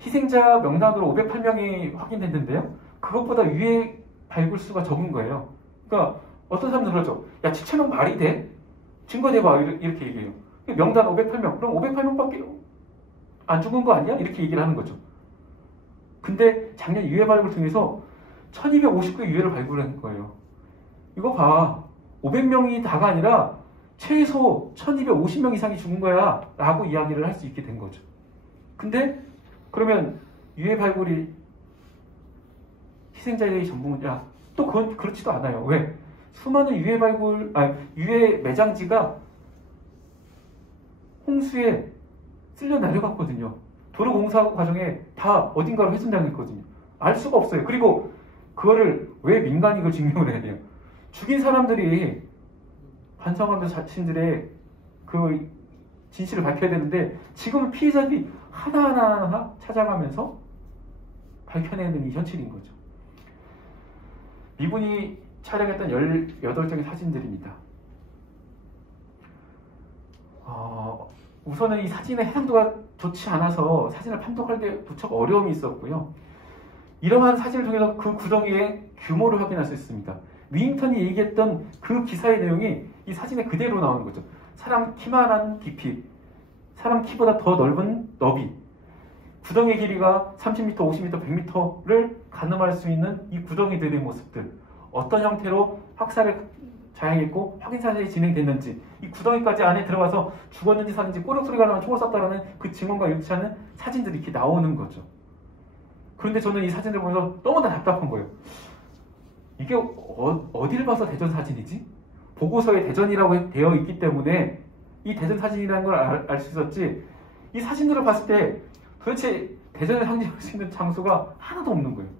희생자 명단으로 508명이 확인됐는데요. 그것보다 유해 발굴 수가 적은 거예요. 그러니까 어떤 사람들은 그러죠. 야, 7,000명 말이 돼? 증거 대봐. 이렇게 얘기해요. 명단 508명. 그럼 508명밖에 안 죽은 거 아니야? 이렇게 얘기를 하는 거죠. 근데 작년 유해 발굴을 통해서 1259의 유해를 발굴한 거예요. 이거 봐. 500명이 다가 아니라 최소 1250명 이상이 죽은 거야. 라고 이야기를 할 수 있게 된 거죠. 근데 그러면 유해 발굴이 희생자의 전부냐? 또 그건 그렇지도 않아요. 왜? 수많은 유해 매장지가 홍수에 쓸려 내려갔거든요. 도로 공사 과정에 다 어딘가로 훼손당했거든요. 알 수가 없어요. 그리고 그거를 왜 민간이 그걸 증명을 해야 돼요? 죽인 사람들이 반성하면서 자신들의 그 진실을 밝혀야 되는데 지금은 피해자들이 하나하나 찾아가면서 밝혀내는 이 현실인 거죠. 미군이 촬영했던 18장의 사진들입니다. 우선은 이 사진의 해상도가 좋지 않아서 사진을 판독하는데 무척 어려움이 있었고요. 이러한 사진을 통해서 그 구덩이의 규모를 확인할 수 있습니다. 위잉턴이 얘기했던 그 기사의 내용이 이 사진에 그대로 나오는 거죠. 사람 키만한 깊이, 사람 키보다 더 넓은 너비, 구덩이 길이가 30m, 50m, 100m를 가늠할 수 있는 이 구덩이들의 모습들, 어떤 형태로 학살을 자행했고 확인사실이 진행됐는지, 이 구덩이까지 안에 들어가서 죽었는지 사는지 꼬락소리가 나면 총을 쐈다라는 그 증언과 일치하는 사진들이 이렇게 나오는 거죠. 그런데 저는 이 사진을 보면서 너무나 답답한 거예요. 이게 어디를 봐서 대전 사진이지? 보고서에 대전이라고 되어 있기 때문에 이 대전 사진이라는 걸 알 수 있었지, 이 사진들을 봤을 때 도대체 대전을 상징할 수 있는 장소가 하나도 없는 거예요.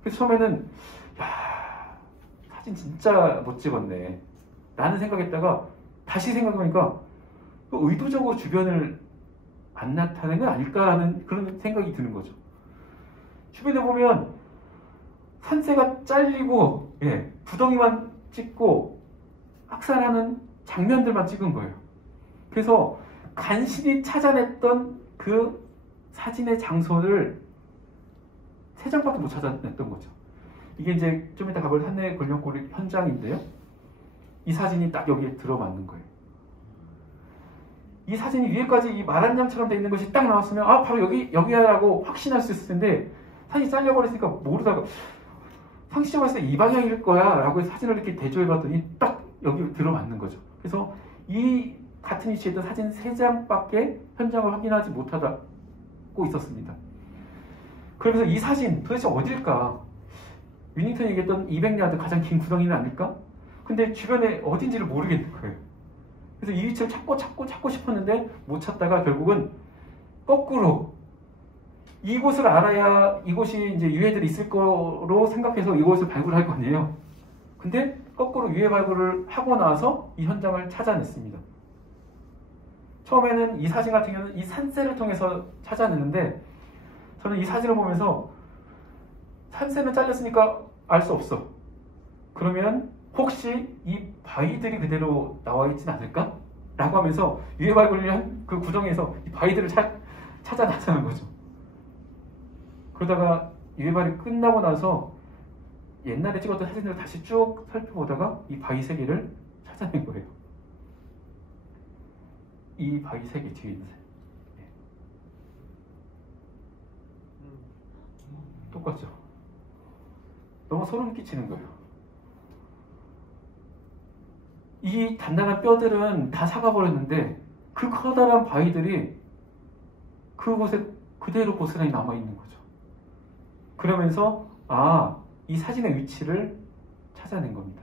그래서 처음에는 사진 진짜 못 찍었네 라는 생각했다가 다시 생각해보니까 의도적으로 주변을 안 나타낸 건 아닐까라는 그런 생각이 드는 거죠. 주변에 보면 산세가 잘리고 구덩이만 찍고 학살하는 장면들만 찍은 거예요. 그래서 간신히 찾아냈던 그 사진의 장소를 3장밖에 못 찾아냈던 거죠. 이게 이제 좀 이따 가볼 산내 골령골 현장인데요. 이 사진이 딱 여기에 들어맞는 거예요. 이 사진이 위에까지 이 말한장처럼 돼 있는 것이 딱 나왔으면 바로 여기야라고 확신할 수 있을 텐데 사진이 잘려버렸으니까 모르다가 상식적으로 봤을 때 이 방향일 거야 라고 사진을 이렇게 대조해봤더니 딱 여기 들어맞는 거죠. 그래서 이 같은 위치에 있던 사진 3장밖에 현장을 확인하지 못하고 찾고 있었습니다. 그러면서 이 사진 도대체 어딜까? 위닝턴이 얘기했던 200야드 가장 긴 구덩이는 아닐까? 근데 주변에 어딘지를 모르겠는 거예요. 그래서 이 위치를 찾고 싶었는데 못 찾다가 결국은 거꾸로 이곳을 알아야 이곳이 이제 유해들이 있을 거로 생각해서 이곳을 발굴할 거 아니에요. 근데 거꾸로 유해 발굴을 하고 나서 이 현장을 찾아냈습니다. 처음에는 이 사진 같은 경우는 이 산세를 통해서 찾아냈는데 저는 이 사진을 보면서 산세는 잘렸으니까 알 수 없어. 그러면 혹시 이 바위들이 그대로 나와 있진 않을까? 라고 하면서 유해 발굴을 한 그 구덩이에서 이 바위들을 찾아 나타난 거죠. 그러다가 유해 발굴이 끝나고 나서 옛날에 찍었던 사진들을 다시 쭉 살펴보다가 이 바위 세 개를 찾아낸 거예요. 이 바위 세 개 뒤에 있는 새. 똑같죠? 너무 소름 끼치는 거예요. 이 단단한 뼈들은 다 사가버렸는데 그 커다란 바위들이 그곳에 그대로 고스란히 남아있는 거죠. 그러면서 이 사진의 위치를 찾아낸 겁니다.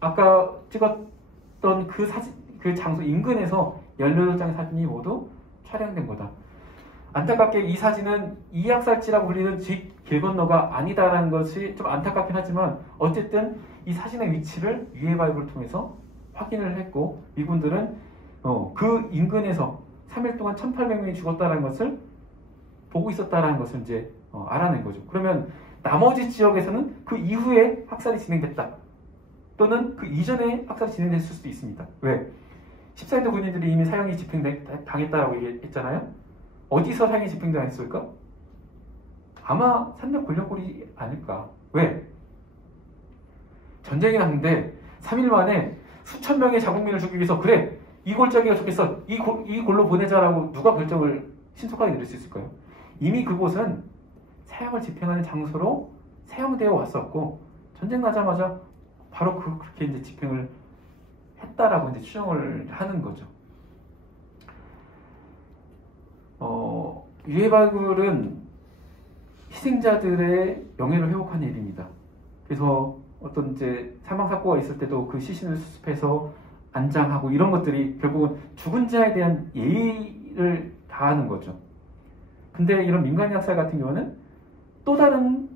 아까 찍었던 그 사진, 그 장소 인근에서 18장의 사진이 모두 촬영된 거다. 안타깝게 이 사진은 이약살지라고 불리는 길 건너가 아니다라는 것이 좀 안타깝긴 하지만 어쨌든 이 사진의 위치를 유해 발굴을 통해서 확인을 했고 미군들은 그 인근에서 3일 동안 1,800명이 죽었다는 것을 보고 있었다는 것을 이제 알아낸 거죠. 그러면 나머지 지역에서는 그 이후에 학살이 진행됐다. 또는 그 이전에 학살이 진행됐을 수도 있습니다. 왜? 14인도 군인들이 이미 사형이 집행당했다라고 얘기했잖아요. 어디서 사형이 집행당했을까? 아마 산맥 권력골이 아닐까. 왜? 전쟁이 났는데 3일 만에 수천 명의 자국민을 죽이기 위해서 그래 이 골짜기가 좋겠어 이 골로 보내자라고 누가 결정을 신속하게 내릴 수 있을까요? 이미 그곳은 사형을 집행하는 장소로 사용되어 왔었고 전쟁 나자마자 바로 그렇게 이제 집행을 했다라고 이제 추정을 하는 거죠. 유해 발굴은 희생자들의 명예를 회복하는 일입니다. 그래서 어떤 이제 사망 사고가 있을 때도 그 시신을 수습해서 안장하고 이런 것들이 결국은 죽은 자에 대한 예의를 다하는 거죠. 근데 이런 민간인 학살 같은 경우는 또 다른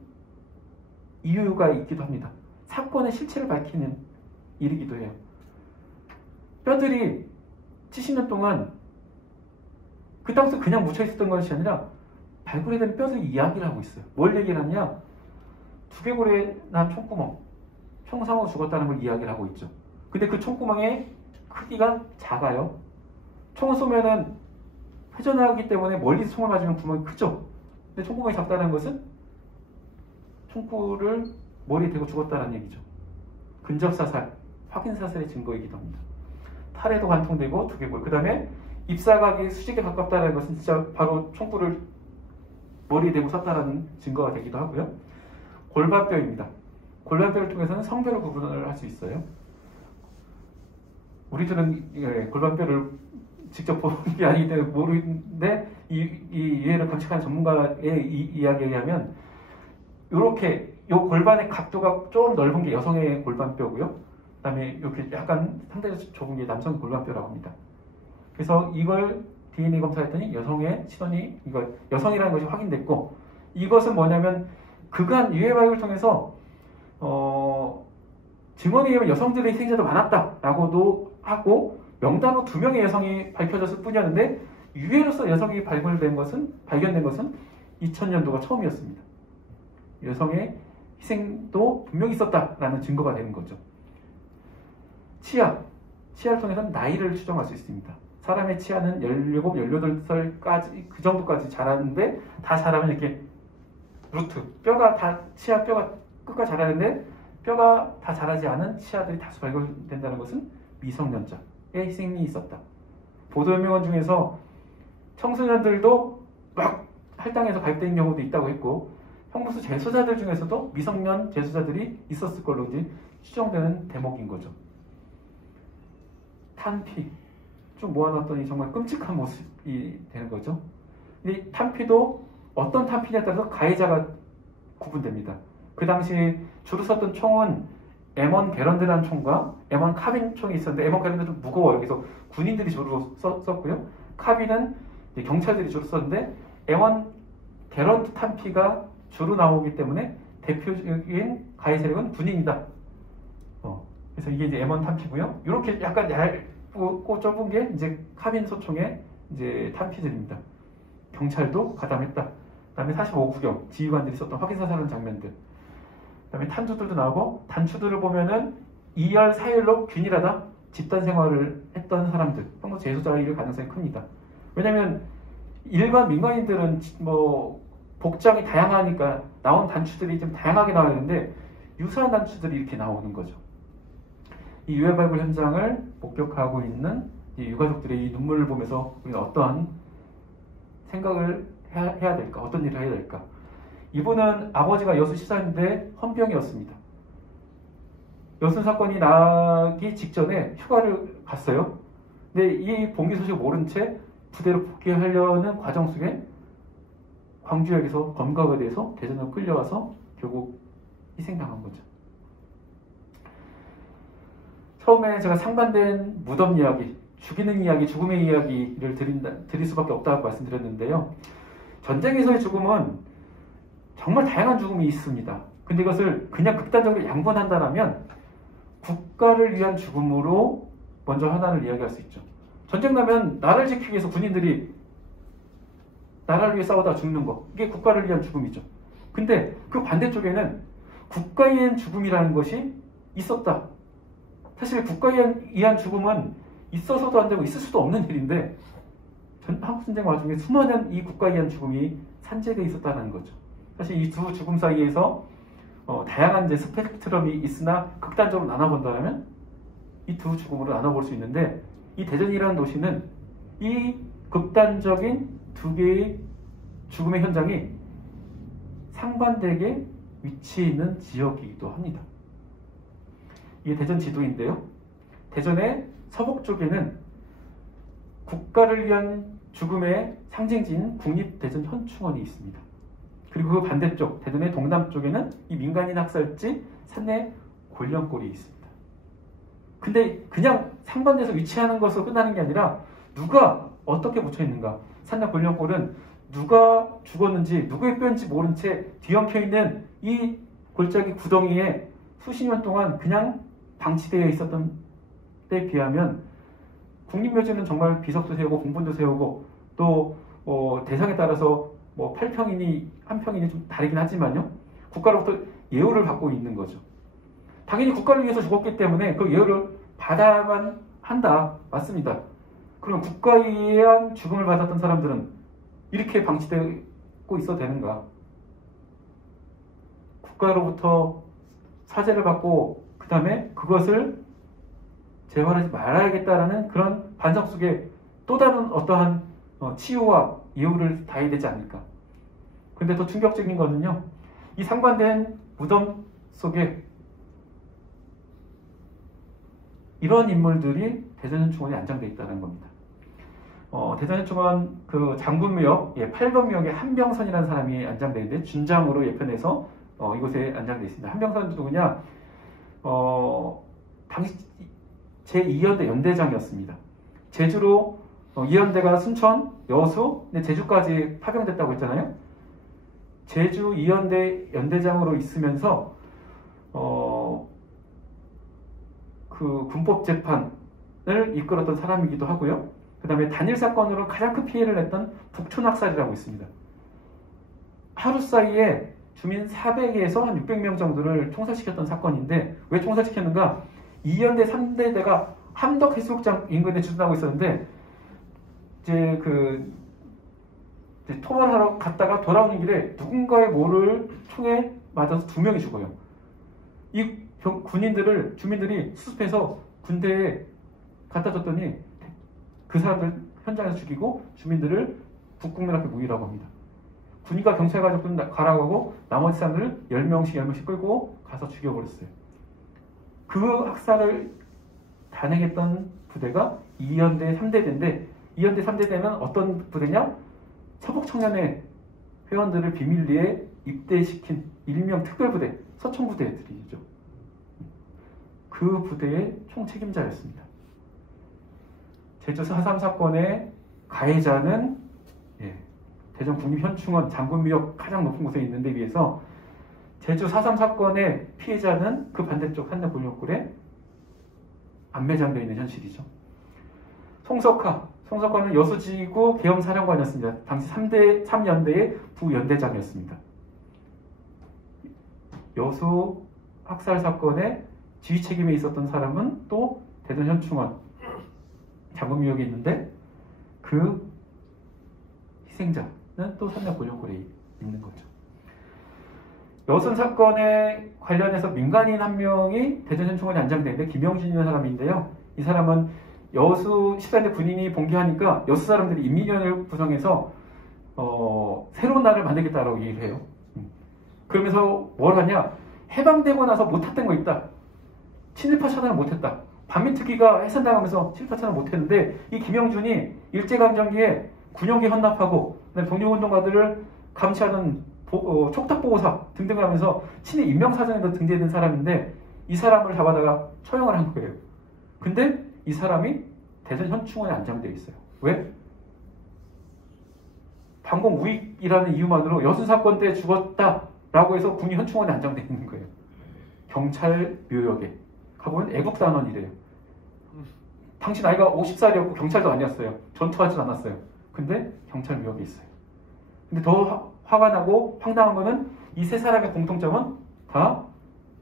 이유가 있기도 합니다. 사건의 실체를 밝히는 일이기도 해요. 뼈들이 70년 동안 그 땅속에 그냥 묻혀 있었던 것이 아니라 발굴에 대한 뼈들이 이야기를 하고 있어요. 뭘 얘기를 하냐? 두개골에 난 총구멍, 총상으로 죽었다는 걸 이야기를 하고 있죠. 근데 그 총구멍의 크기가 작아요. 총을 쏘면은 회전하기 때문에 멀리서 총을 맞으면 구멍이 크죠. 근데 총구멍이 작다는 것은 총구를 머리에 대고 죽었다는 얘기죠. 근접사살, 확인사살의 증거이기도 합니다. 팔에도 관통되고 두개골, 그 다음에 잎사각이 수직에 가깝다는 것은 진짜 바로 총구를 머리에 대고 쐈다는 증거가 되기도 하고요. 골반뼈입니다. 골반뼈를 통해서는 성별을 구분을 할 수 있어요. 우리들은 골반뼈를 직접 보는 게 아니기 때문에 모르는데 이 유해를 관측하는 전문가의 이야기에 의하면 이렇게 이 골반의 각도가 좀 넓은 게 여성의 골반뼈고요. 그 다음에 이렇게 약간 상대적으로 좁은 게 남성의 골반뼈라고 합니다. 그래서 이걸 DNA 검사했더니 여성의 신원이 이거 여성이라는 것이 확인됐고 이것은 뭐냐면 그간 유해 발굴을 통해서 증언에 의하면 여성들의 희생자도 많았다라고도 하고 명단으로 2명의 여성이 밝혀졌을 뿐이었는데 유해로서 여성이 발견된 것은 2000년도가 처음이었습니다. 여성의 희생도 분명히 있었다라는 증거가 되는 거죠. 치아를 통해서는 나이를 추정할 수 있습니다. 사람의 치아는 17, 18살까지 그 정도까지 자라는데 다 자라면 이렇게 루트, 치아 뼈가 끝까지 자라는데 뼈가 다 자라지 않은 치아들이 다수 발견된다는 것은 미성년자의 희생이 있었다. 보도연명원 중에서 청소년들도 막 할당해서 발대인 경우도 있다고 했고 형무소 재소자들 중에서도 미성년 재소자들이 있었을 걸로 이제 추정되는 대목인 거죠. 탄피 좀 모아놨더니 정말 끔찍한 모습이 되는 거죠. 이 탄피도 어떤 탄피냐에 따라서 가해자가 구분됩니다. 그 당시 주로 썼던 총은 M1 게런드라는 총과 M1 카빈 총이 있었는데 M1 게런드는 좀 무거워요. 그래서 군인들이 주로 썼고요. 카빈은 경찰들이 주로 썼는데 M1 게런드 탄피가 주로 나오기 때문에 대표적인 가해 세력은 군인이다. 그래서 이게 이제 M1 탄피고요. 이렇게 약간 얇고 좁은 게 이제 카빈 소총의 이제 탄피들입니다. 경찰도 가담했다. 그다음에 45구경 지휘관들이 썼던 확인사살하는 장면들. 그다음에 탄두들도 나오고 단추들을 보면은 2열, 4열로 균일하다 집단 생활을 했던 사람들, 평소 재소자일 가능성이 큽니다. 왜냐하면 일반 민간인들은 뭐 복장이 다양하니까 나온 단추들이 좀 다양하게 나와야 되는데 유사한 단추들이 이렇게 나오는 거죠. 이 유해 발굴 현장을 목격하고 있는 이 유가족들의 이 눈물을 보면서 우리가 어떠한 생각을 해야 될까? 어떤 일을 해야 될까? 이분은 아버지가 여수 시사인데 헌병이었습니다. 여순 사건이 나기 직전에 휴가를 갔어요. 근데 이 봉기 소식을 모른 채 부대로 복귀하려는 과정 속에 광주역에서 검거가 돼서 대전으로 끌려와서 결국 희생당한 거죠. 처음에 제가 상반된 무덤 이야기, 죽이는 이야기, 죽음의 이야기를 드릴 수밖에 없다고 말씀드렸는데요. 전쟁에서의 죽음은 정말 다양한 죽음이 있습니다. 근데 이것을 그냥 극단적으로 양분한다면 국가를 위한 죽음으로 먼저 하나를 이야기할 수 있죠. 전쟁 나면 나라를 지키기 위해서 군인들이 나라를 위해 싸우다 죽는 거, 이게 국가를 위한 죽음이죠. 근데 그 반대쪽에는 국가에 의한 죽음이라는 것이 있었다. 사실 국가에 의한 죽음은 있어서도 안 되고 있을 수도 없는 일인데 한국전쟁 와중에 수많은 이 국가에 의한 죽음이 산재되어 있었다는 거죠. 사실 이 두 죽음 사이에서 다양한 이제 스펙트럼이 있으나 극단적으로 나눠본다면 이 두 죽음으로 나눠볼 수 있는데 이 대전이라는 도시는 이 극단적인 두 개의 죽음의 현장이 상반되게 위치해 있는 지역이기도 합니다. 이게 대전 지도인데요. 대전의 서북 쪽에는 국가를 위한 죽음의 상징지인 국립대전현충원이 있습니다. 그리고 그 반대쪽 대전의 동남쪽에는 이 민간인 학살지 산내 골령골이 있습니다. 근데 그냥 상반돼서 위치하는 것으로 끝나는 게 아니라 누가 어떻게 묻혀 있는가. 산내 골령골은 누가 죽었는지 누구의 뼈인지 모른 채 뒤엉켜 있는 이 골짜기 구덩이에 수십 년 동안 그냥 방치되어 있었던 때에 비하면 국립묘지는 정말 비석도 세우고 공분도 세우고 또 대상에 따라서 뭐 8평이니 1평이니 좀 다르긴 하지만요. 국가로부터 예우를 받고 있는 거죠. 당연히 국가를 위해서 죽었기 때문에 그 예우를 받아야만 한다. 맞습니다. 그럼 국가에 의한 죽음을 받았던 사람들은 이렇게 방치되고 있어도 되는가? 국가로부터 사죄를 받고 그 다음에 그것을 재활하지 말아야겠다라는 그런 반성 속에 또 다른 어떠한 치유와 예우를 다해야 되지 않을까. 근데 더 충격적인 거는요. 이 상반된 무덤 속에 이런 인물들이 대전현충원에 안장되어 있다는 겁니다. 대전현충원 그 장군묘역 8번 묘역에 한병선이라는 사람이 안장되어 있는데 준장으로 예편해서 이곳에 안장되어 있습니다. 한병선 누구냐? 당시 제2연대 연대장이었습니다. 제주로 이연대가 순천, 여수, 제주까지 파병됐다고 했잖아요. 제주 2연대 연대장으로 있으면서 그 군법 재판을 이끌었던 사람이기도 하고요. 그 다음에 단일 사건으로 가장 큰 피해를 냈던 북촌학살이라고 있습니다. 하루 사이에 주민 400에서 한 600명 정도를 총살시켰던 사건인데 왜 총살시켰는가? 2연대 3대대가 함덕 해수욕장 인근에 주둔하고 있었는데 이제 토벌하러 갔다가 돌아오는 길에 누군가의 모를 총에 맞아서 2명이 죽어요. 이 주민들이 수습해서 군대에 갖다 줬더니 그 사람들 현장에서 죽이고 주민들을 북국민 앞에 무위라고 합니다. 군인과 경찰 가족들은 가라고 하고 나머지 사람들을 10명씩 끌고 가서 죽여버렸어요. 그 학살을 단행했던 부대가 2연대 3대대인데 2연대 3대대는 어떤 부대냐? 서북청년회 회원들을 비밀리에 입대시킨 일명 특별부대, 서청부대들이죠. 그 부대의 총책임자였습니다. 제주 4.3 사건의 가해자는 대전 국립현충원 장군미역 가장 높은 곳에 있는 데 비해서 제주 4.3 사건의 피해자는 그 반대쪽 산내 골목골에 안매장되어 있는 현실이죠. 송석화는 여수지구 계엄사령관이었습니다. 당시 3연대의 부연대장이었습니다. 여수 학살 사건의 지휘 책임에 있었던 사람은 또 대전현충원 장군미역에 있는데 그 희생자는 또 산내 골목골에 있는 거죠. 여순 사건에 관련해서 민간인 한 명이 대전현충원에 안장되는데 김영준이라는 사람인데요. 이 사람은 여수 14대 군인이 봉기하니까 여수 사람들이 인민위원회를 구성해서 새로운 나라를 만들겠다라고 얘기를 해요. 그러면서 뭘 하냐? 해방되고 나서 못 탔던 거 있다. 친일파 차단을 못했다. 반민특위가 해산당하면서 친일파 차단을 못했는데 이 김영준이 일제강점기에 군용기 헌납하고 독립운동가들을 감시하는 촉탁보고사 등등을 하면서 친일 인명사전에도 등재된 사람인데 이 사람을 잡아다가 처형을 한 거예요. 근데 이 사람이 대전현충원에 안장되어 있어요. 왜? 반공 우익이라는 이유만으로 여순 사건 때 죽었다라고 해서 군이 현충원에 안장되어 있는 거예요. 경찰 묘역에 가보면 애국단원이래요. 당시 나이가 50살이었고 경찰도 아니었어요. 전투하지 않았어요. 근데 경찰 묘역에 있어요. 근데 더 화가 나고 황당한 거는 이 세 사람의 공통점은 다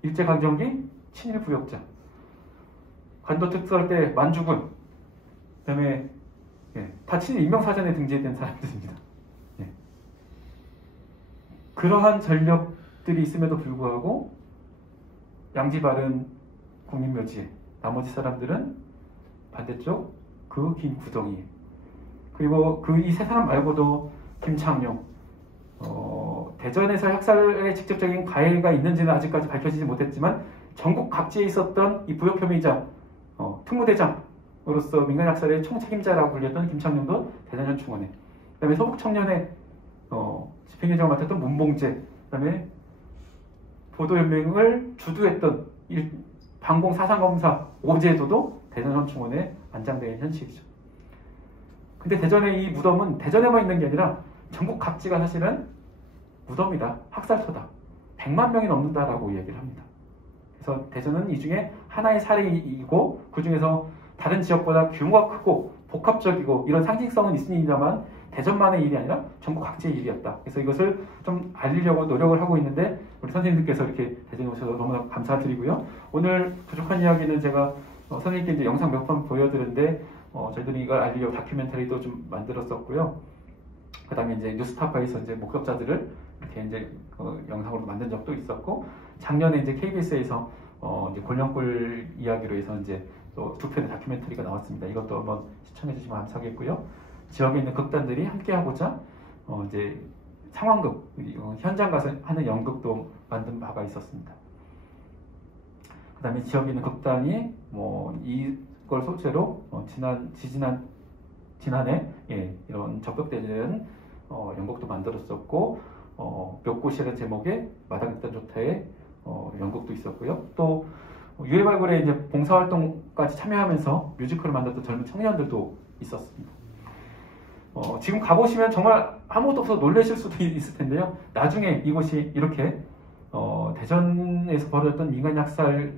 일제강점기 친일 부역자. 관도 특수할 때 만주군, 그 다음에 다 친일 인명사전에 등재된 사람들입니다. 그러한 전력들이 있음에도 불구하고 양지바른 국립묘지에 나머지 사람들은 반대쪽 그 긴 구덩이에 그리고 그 이 세 사람 말고도 김창룡 대전에서 학살에 직접적인 가해가 있는지는 아직까지 밝혀지지 못했지만 전국 각지에 있었던 이 부역 혐의자 특무대장으로서 민간 학살의 총책임자라고 불렸던 김창룡도 대전현충원에 그 다음에 서북청년회 집행위원장을 맡았던 문봉재 그 다음에 보도연맹을 주도했던 반공 사상검사 오제도도 대전현충원에 안장된 현실이죠. 근데 대전의 이 무덤은 대전에만 있는 게 아니라 전국 각지가 사실은 무덤이다, 학살터다. 100만 명이 넘는다라고 이야기를 합니다. 그래서 대전은 이 중에 하나의 사례이고 그 중에서 다른 지역보다 규모가 크고 복합적이고 이런 상징성은 있습니다만 대전만의 일이 아니라 전국 각지의 일이었다. 그래서 이것을 좀 알리려고 노력을 하고 있는데 우리 선생님들께서 이렇게 대전에 오셔서 너무나 감사드리고요. 오늘 부족한 이야기는 제가 선생님께 이제 영상 몇 번 보여드렸는데 저희들이 이걸 알리려고 다큐멘터리도 좀 만들었었고요. 그 다음에 이제 뉴스타파에서 이제 목격자들을 이렇게 이제 영상으로 만든 적도 있었고 작년에 이제 KBS에서 이제 골령골 이야기로 해서 이제 또 두 편의 다큐멘터리가 나왔습니다. 이것도 한번 시청해 주시면 감사하겠고요. 지역에 있는 극단들이 함께하고자 이제 상황극, 현장 가서 하는 연극도 만든 바가 있었습니다. 그 다음에 지역에 있는 극단이 이걸 소재로 지난해 이런 적극대전 연극도 만들었었고 몇 곳이라는 제목의 마당극단 조타의 연극도 있었고요. 또 유해발굴에 이제 봉사활동까지 참여하면서 뮤지컬을 만들었던 젊은 청년들도 있었습니다. 지금 가보시면 정말 아무것도 없어서 놀라실 수도 있을 텐데요. 나중에 이곳이 이렇게 대전에서 벌어졌던 민간 학살의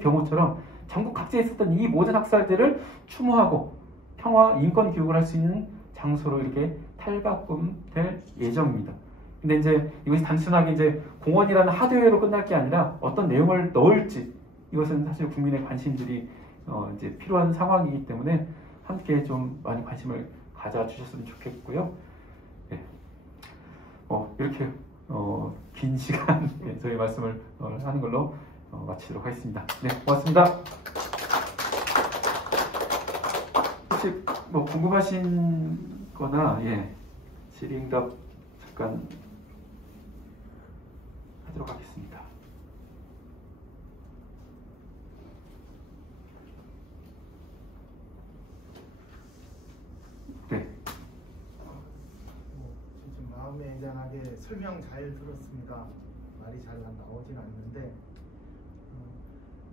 경우처럼 전국 각지에 있었던 이 모든 학살들을 추모하고 평화 인권 교육을 할 수 있는 장소로 이렇게 탈바꿈될 예정입니다. 근데 이제 이것이 단순하게 이제 공원이라는 하드웨어로 끝날 게 아니라 어떤 내용을 넣을지 이것은 사실 국민의 관심들이 이제 필요한 상황이기 때문에 함께 좀 많이 관심을 가져주셨으면 좋겠고요. 네. 이렇게 긴 시간 저희 말씀을 하는 걸로 마치도록 하겠습니다. 네, 고맙습니다. 혹시 궁금하신 거나 질의응답 잠깐 하도록 하겠습니다. 네. 예, 설명 잘 들었습니다. 말이 잘 나오진 않는데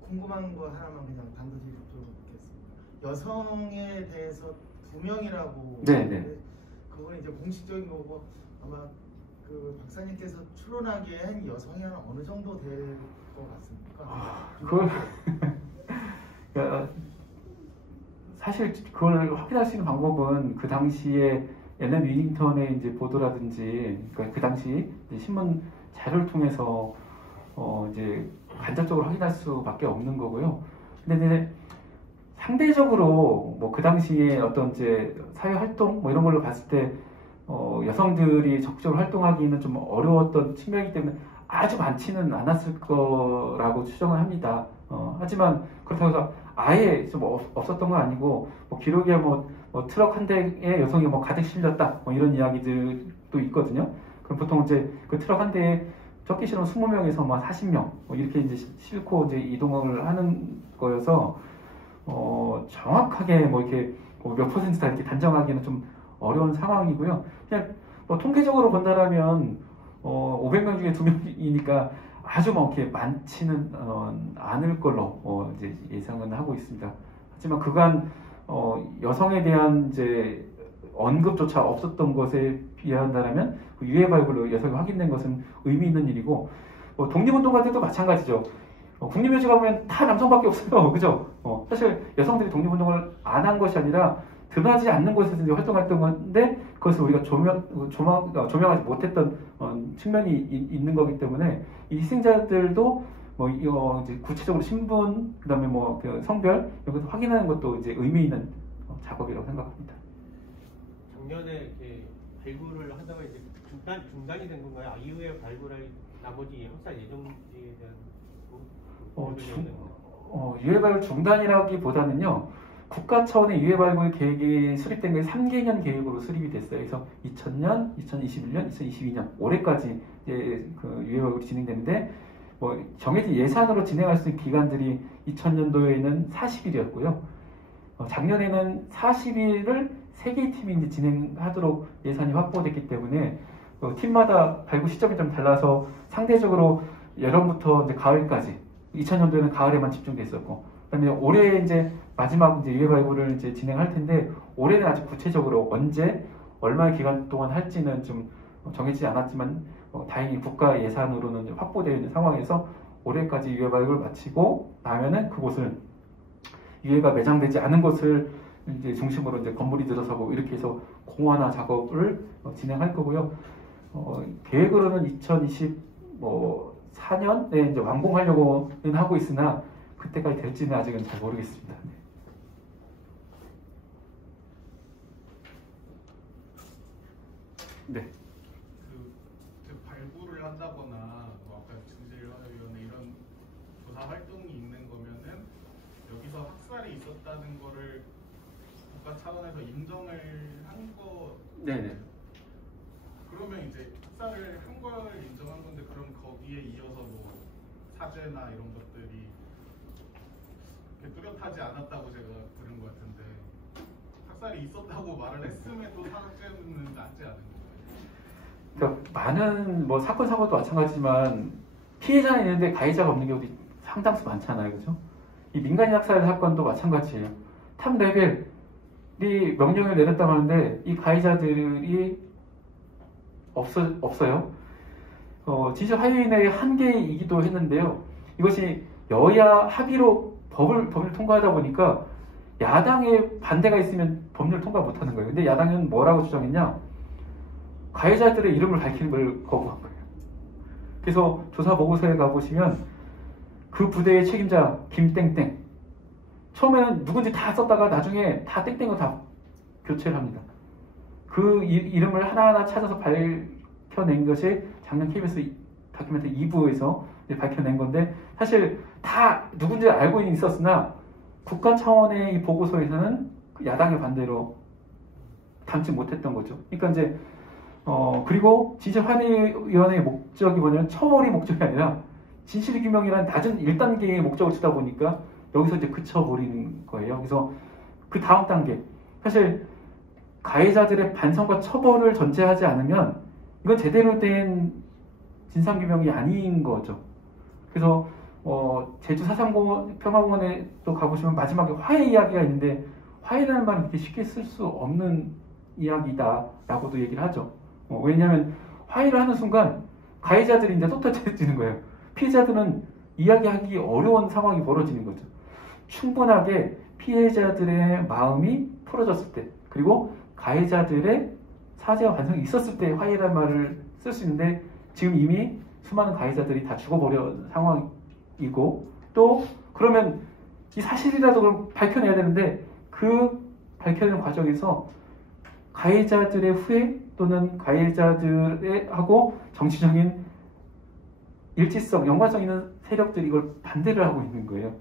궁금한 거 하나만 그냥 단도직 여쭤보겠습니다. 여성에 대해서 2명이라고 네. 그건 이제 공식적인 거고 아마 그 박사님께서 추론하기엔 여성이 한 어느 정도 될 것 같습니까? 그걸 사실 그걸 확인할 수 있는 방법은 그 당시에 엘렌 위닝턴의 이제 보도라든지 그러니까 그 당시 이제 신문 자료를 통해서 이제 간접적으로 확인할 수밖에 없는 거고요. 근데 이제 상대적으로 뭐 그 당시에 어떤 이제 사회 활동 뭐 이런 걸로 봤을 때 여성들이 적극적으로 활동하기는 좀 어려웠던 측면이기 때문에 아주 많지는 않았을 거라고 추정을 합니다. 하지만 그렇다고 해서 아예 좀 없었던 건 아니고 뭐 기록에 뭐 트럭 한 대에 여성이 뭐 가득 실렸다 뭐 이런 이야기들도 있거든요. 그럼 보통 이제 그 트럭 한 대에 적기 싫으면 20명에서 뭐 40명 뭐 이렇게 이제 싣고 이제 이동을 하는 거여서 정확하게 뭐 이렇게 몇 퍼센트다 이렇게 단정하기는 좀 어려운 상황이고요. 그냥 뭐 통계적으로 본다라면 500명 중에 2명이니까 아주 뭐 이렇게 많지는 않을 걸로 이제 예상은 하고 있습니다. 하지만 그간 여성에 대한 이제 언급조차 없었던 것에 비한다면 그 유해 발굴로 여성이 확인된 것은 의미 있는 일이고 독립운동가들도 마찬가지죠. 국립묘지 가보면 다 남성밖에 없어요. 그죠? 사실 여성들이 독립운동을 안 한 것이 아니라 드러나지 않는 곳에서 이제 활동했던 건데 그것을 우리가 조명하지 못했던 측면이 있는 거기 때문에 이 희생자들도 이제 구체적으로 신분 그다음에 그 성별 이런 것도 확인하는 것도 이제 의미 있는 작업이라고 생각합니다. 작년에 이렇게 발굴을 하다가 이제 중단이 된 건가요? 이후에 발굴할 나머지 학살 예정지에 대한 유해 발굴 중단이라기보다는요. 국가 차원의 유해 발굴 계획이 수립된 게 3개년 계획으로 수립이 됐어요. 그래서 2000년, 2021년, 2022년 올해까지 이제 그 유해 발굴이 진행되는데 정해진 예산으로 진행할 수 있는 기간들이 2000년도에는 40일이었고요. 작년에는 40일을 3개의 팀이 이제 진행하도록 예산이 확보됐기 때문에 팀마다 발굴 시점이 좀 달라서 상대적으로 여름부터 이제 가을까지 2000년도에는 가을에만 집중됐었고 그다음에 올해 이제 마지막 이제 유해 발굴을 이제 진행할 텐데 올해는 아직 구체적으로 언제 얼마의 기간 동안 할지는 좀 정해지지 않았지만 다행히 국가 예산으로는 확보되어 있는 상황에서 올해까지 유해 발굴을 마치고 나면은 그곳을 유해가 매장되지 않은 곳을 이제 중심으로 이제 건물이 들어서고 이렇게 해서 공원화 작업을 진행할 거고요. 계획으로는 2024년에 이제 완공하려고는 하고 있으나 그때까지 될지는 아직은 잘 모르겠습니다. 네. 그 발굴을 한다거나 아까 진실위원회 이런 조사 활동이 있는 거면은 여기서 학살이 있었다는 거를 국가 차원에서 인정을 한 거. 네네. 그러면 이제 학살을 한 걸 인정한 건데 그럼 거기에 이어서 뭐 사죄나 이런 것들이 뚜렷하지 않았다고 제가 들은 것 같은데 학살이 있었다고 말을 했음에도 사죄는 낫지 않은 거예요? 그러니까 많은 사건 사고도 마찬가지지만 피해자는 있는데 가해자가 없는 경우도 상당수 많잖아요, 그죠? 이 민간인 학살 사건도 마찬가지예요. 탑 레벨이 명령을 내렸다고 하는데 이 가해자들이 없어요. 진실 화해인의 한계이기도 했는데요. 이것이 여야 합의로 법을 통과하다 보니까 야당의 반대가 있으면 법률 통과 못하는 거예요. 근데 야당은 뭐라고 주장했냐? 가해자들의 이름을 밝히는 걸 거부한 거예요. 그래서 조사 보고서에 가보시면 그 부대의 책임자 김땡땡 처음에는 누군지 다 썼다가 나중에 다 땡땡으로 다 교체를 합니다. 그 이름을 하나하나 찾아서 밝혀낸 것이 작년 KBS 다큐멘터리 2부에서 밝혀낸 건데 사실 다 누군지 알고 있었으나 국가 차원의 이 보고서에서는 야당의 반대로 담지 못했던 거죠. 그러니까 이제 그리고 진실화해위원회의 목적이 뭐냐면 처벌이 목적이 아니라 진실규명이라는 낮은 1단계의 목적을 주다 보니까 여기서 이제 그쳐버리는 거예요. 그래서 그 다음 단계 사실 가해자들의 반성과 처벌을 전제하지 않으면 이건 제대로 된 진상규명이 아닌 거죠. 그래서 제주 사상평화공원에 또 가보시면 마지막에 화해 이야기가 있는데 화해라는 말은 그렇게 쉽게 쓸 수 없는 이야기다라고도 얘기를 하죠. 왜냐하면 화해를 하는 순간 가해자들이 이제 쏟아지는 거예요. 피해자들은 이야기하기 어려운 상황이 벌어지는 거죠. 충분하게 피해자들의 마음이 풀어졌을 때, 그리고 가해자들의 사죄와 반성이 있었을 때 화해라는 말을 쓸 수 있는데, 지금 이미 수많은 가해자들이 다 죽어버린 상황이고, 또 그러면 이 사실이라도 그걸 밝혀내야 되는데, 그 밝혀내는 과정에서 가해자들의 후회 또는 가해자들의 하고 정치적인 일치성, 연관성 있는 세력들이 이걸 반대를 하고 있는 거예요.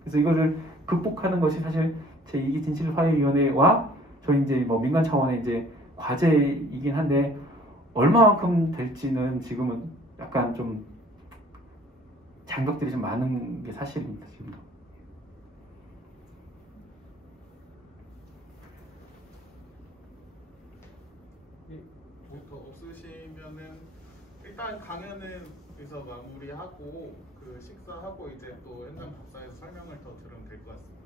그래서 이거를 극복하는 것이 사실 제2기 진실화해위원회와 저희 이제 뭐 민간 차원의 이제 과제이긴 한데, 얼마만큼 될지는 지금은 약간 좀 장벽들이 좀 많은 게 사실입니다, 지금도. 더 없으시면은 일단 강연은 여기서 마무리하고 그 식사하고 이제 또 현장 답사에서 설명을 더 들으면 될 것 같습니다.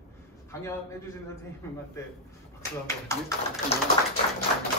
강연 해주신 선생님한테 박수 한번 드리겠습니다.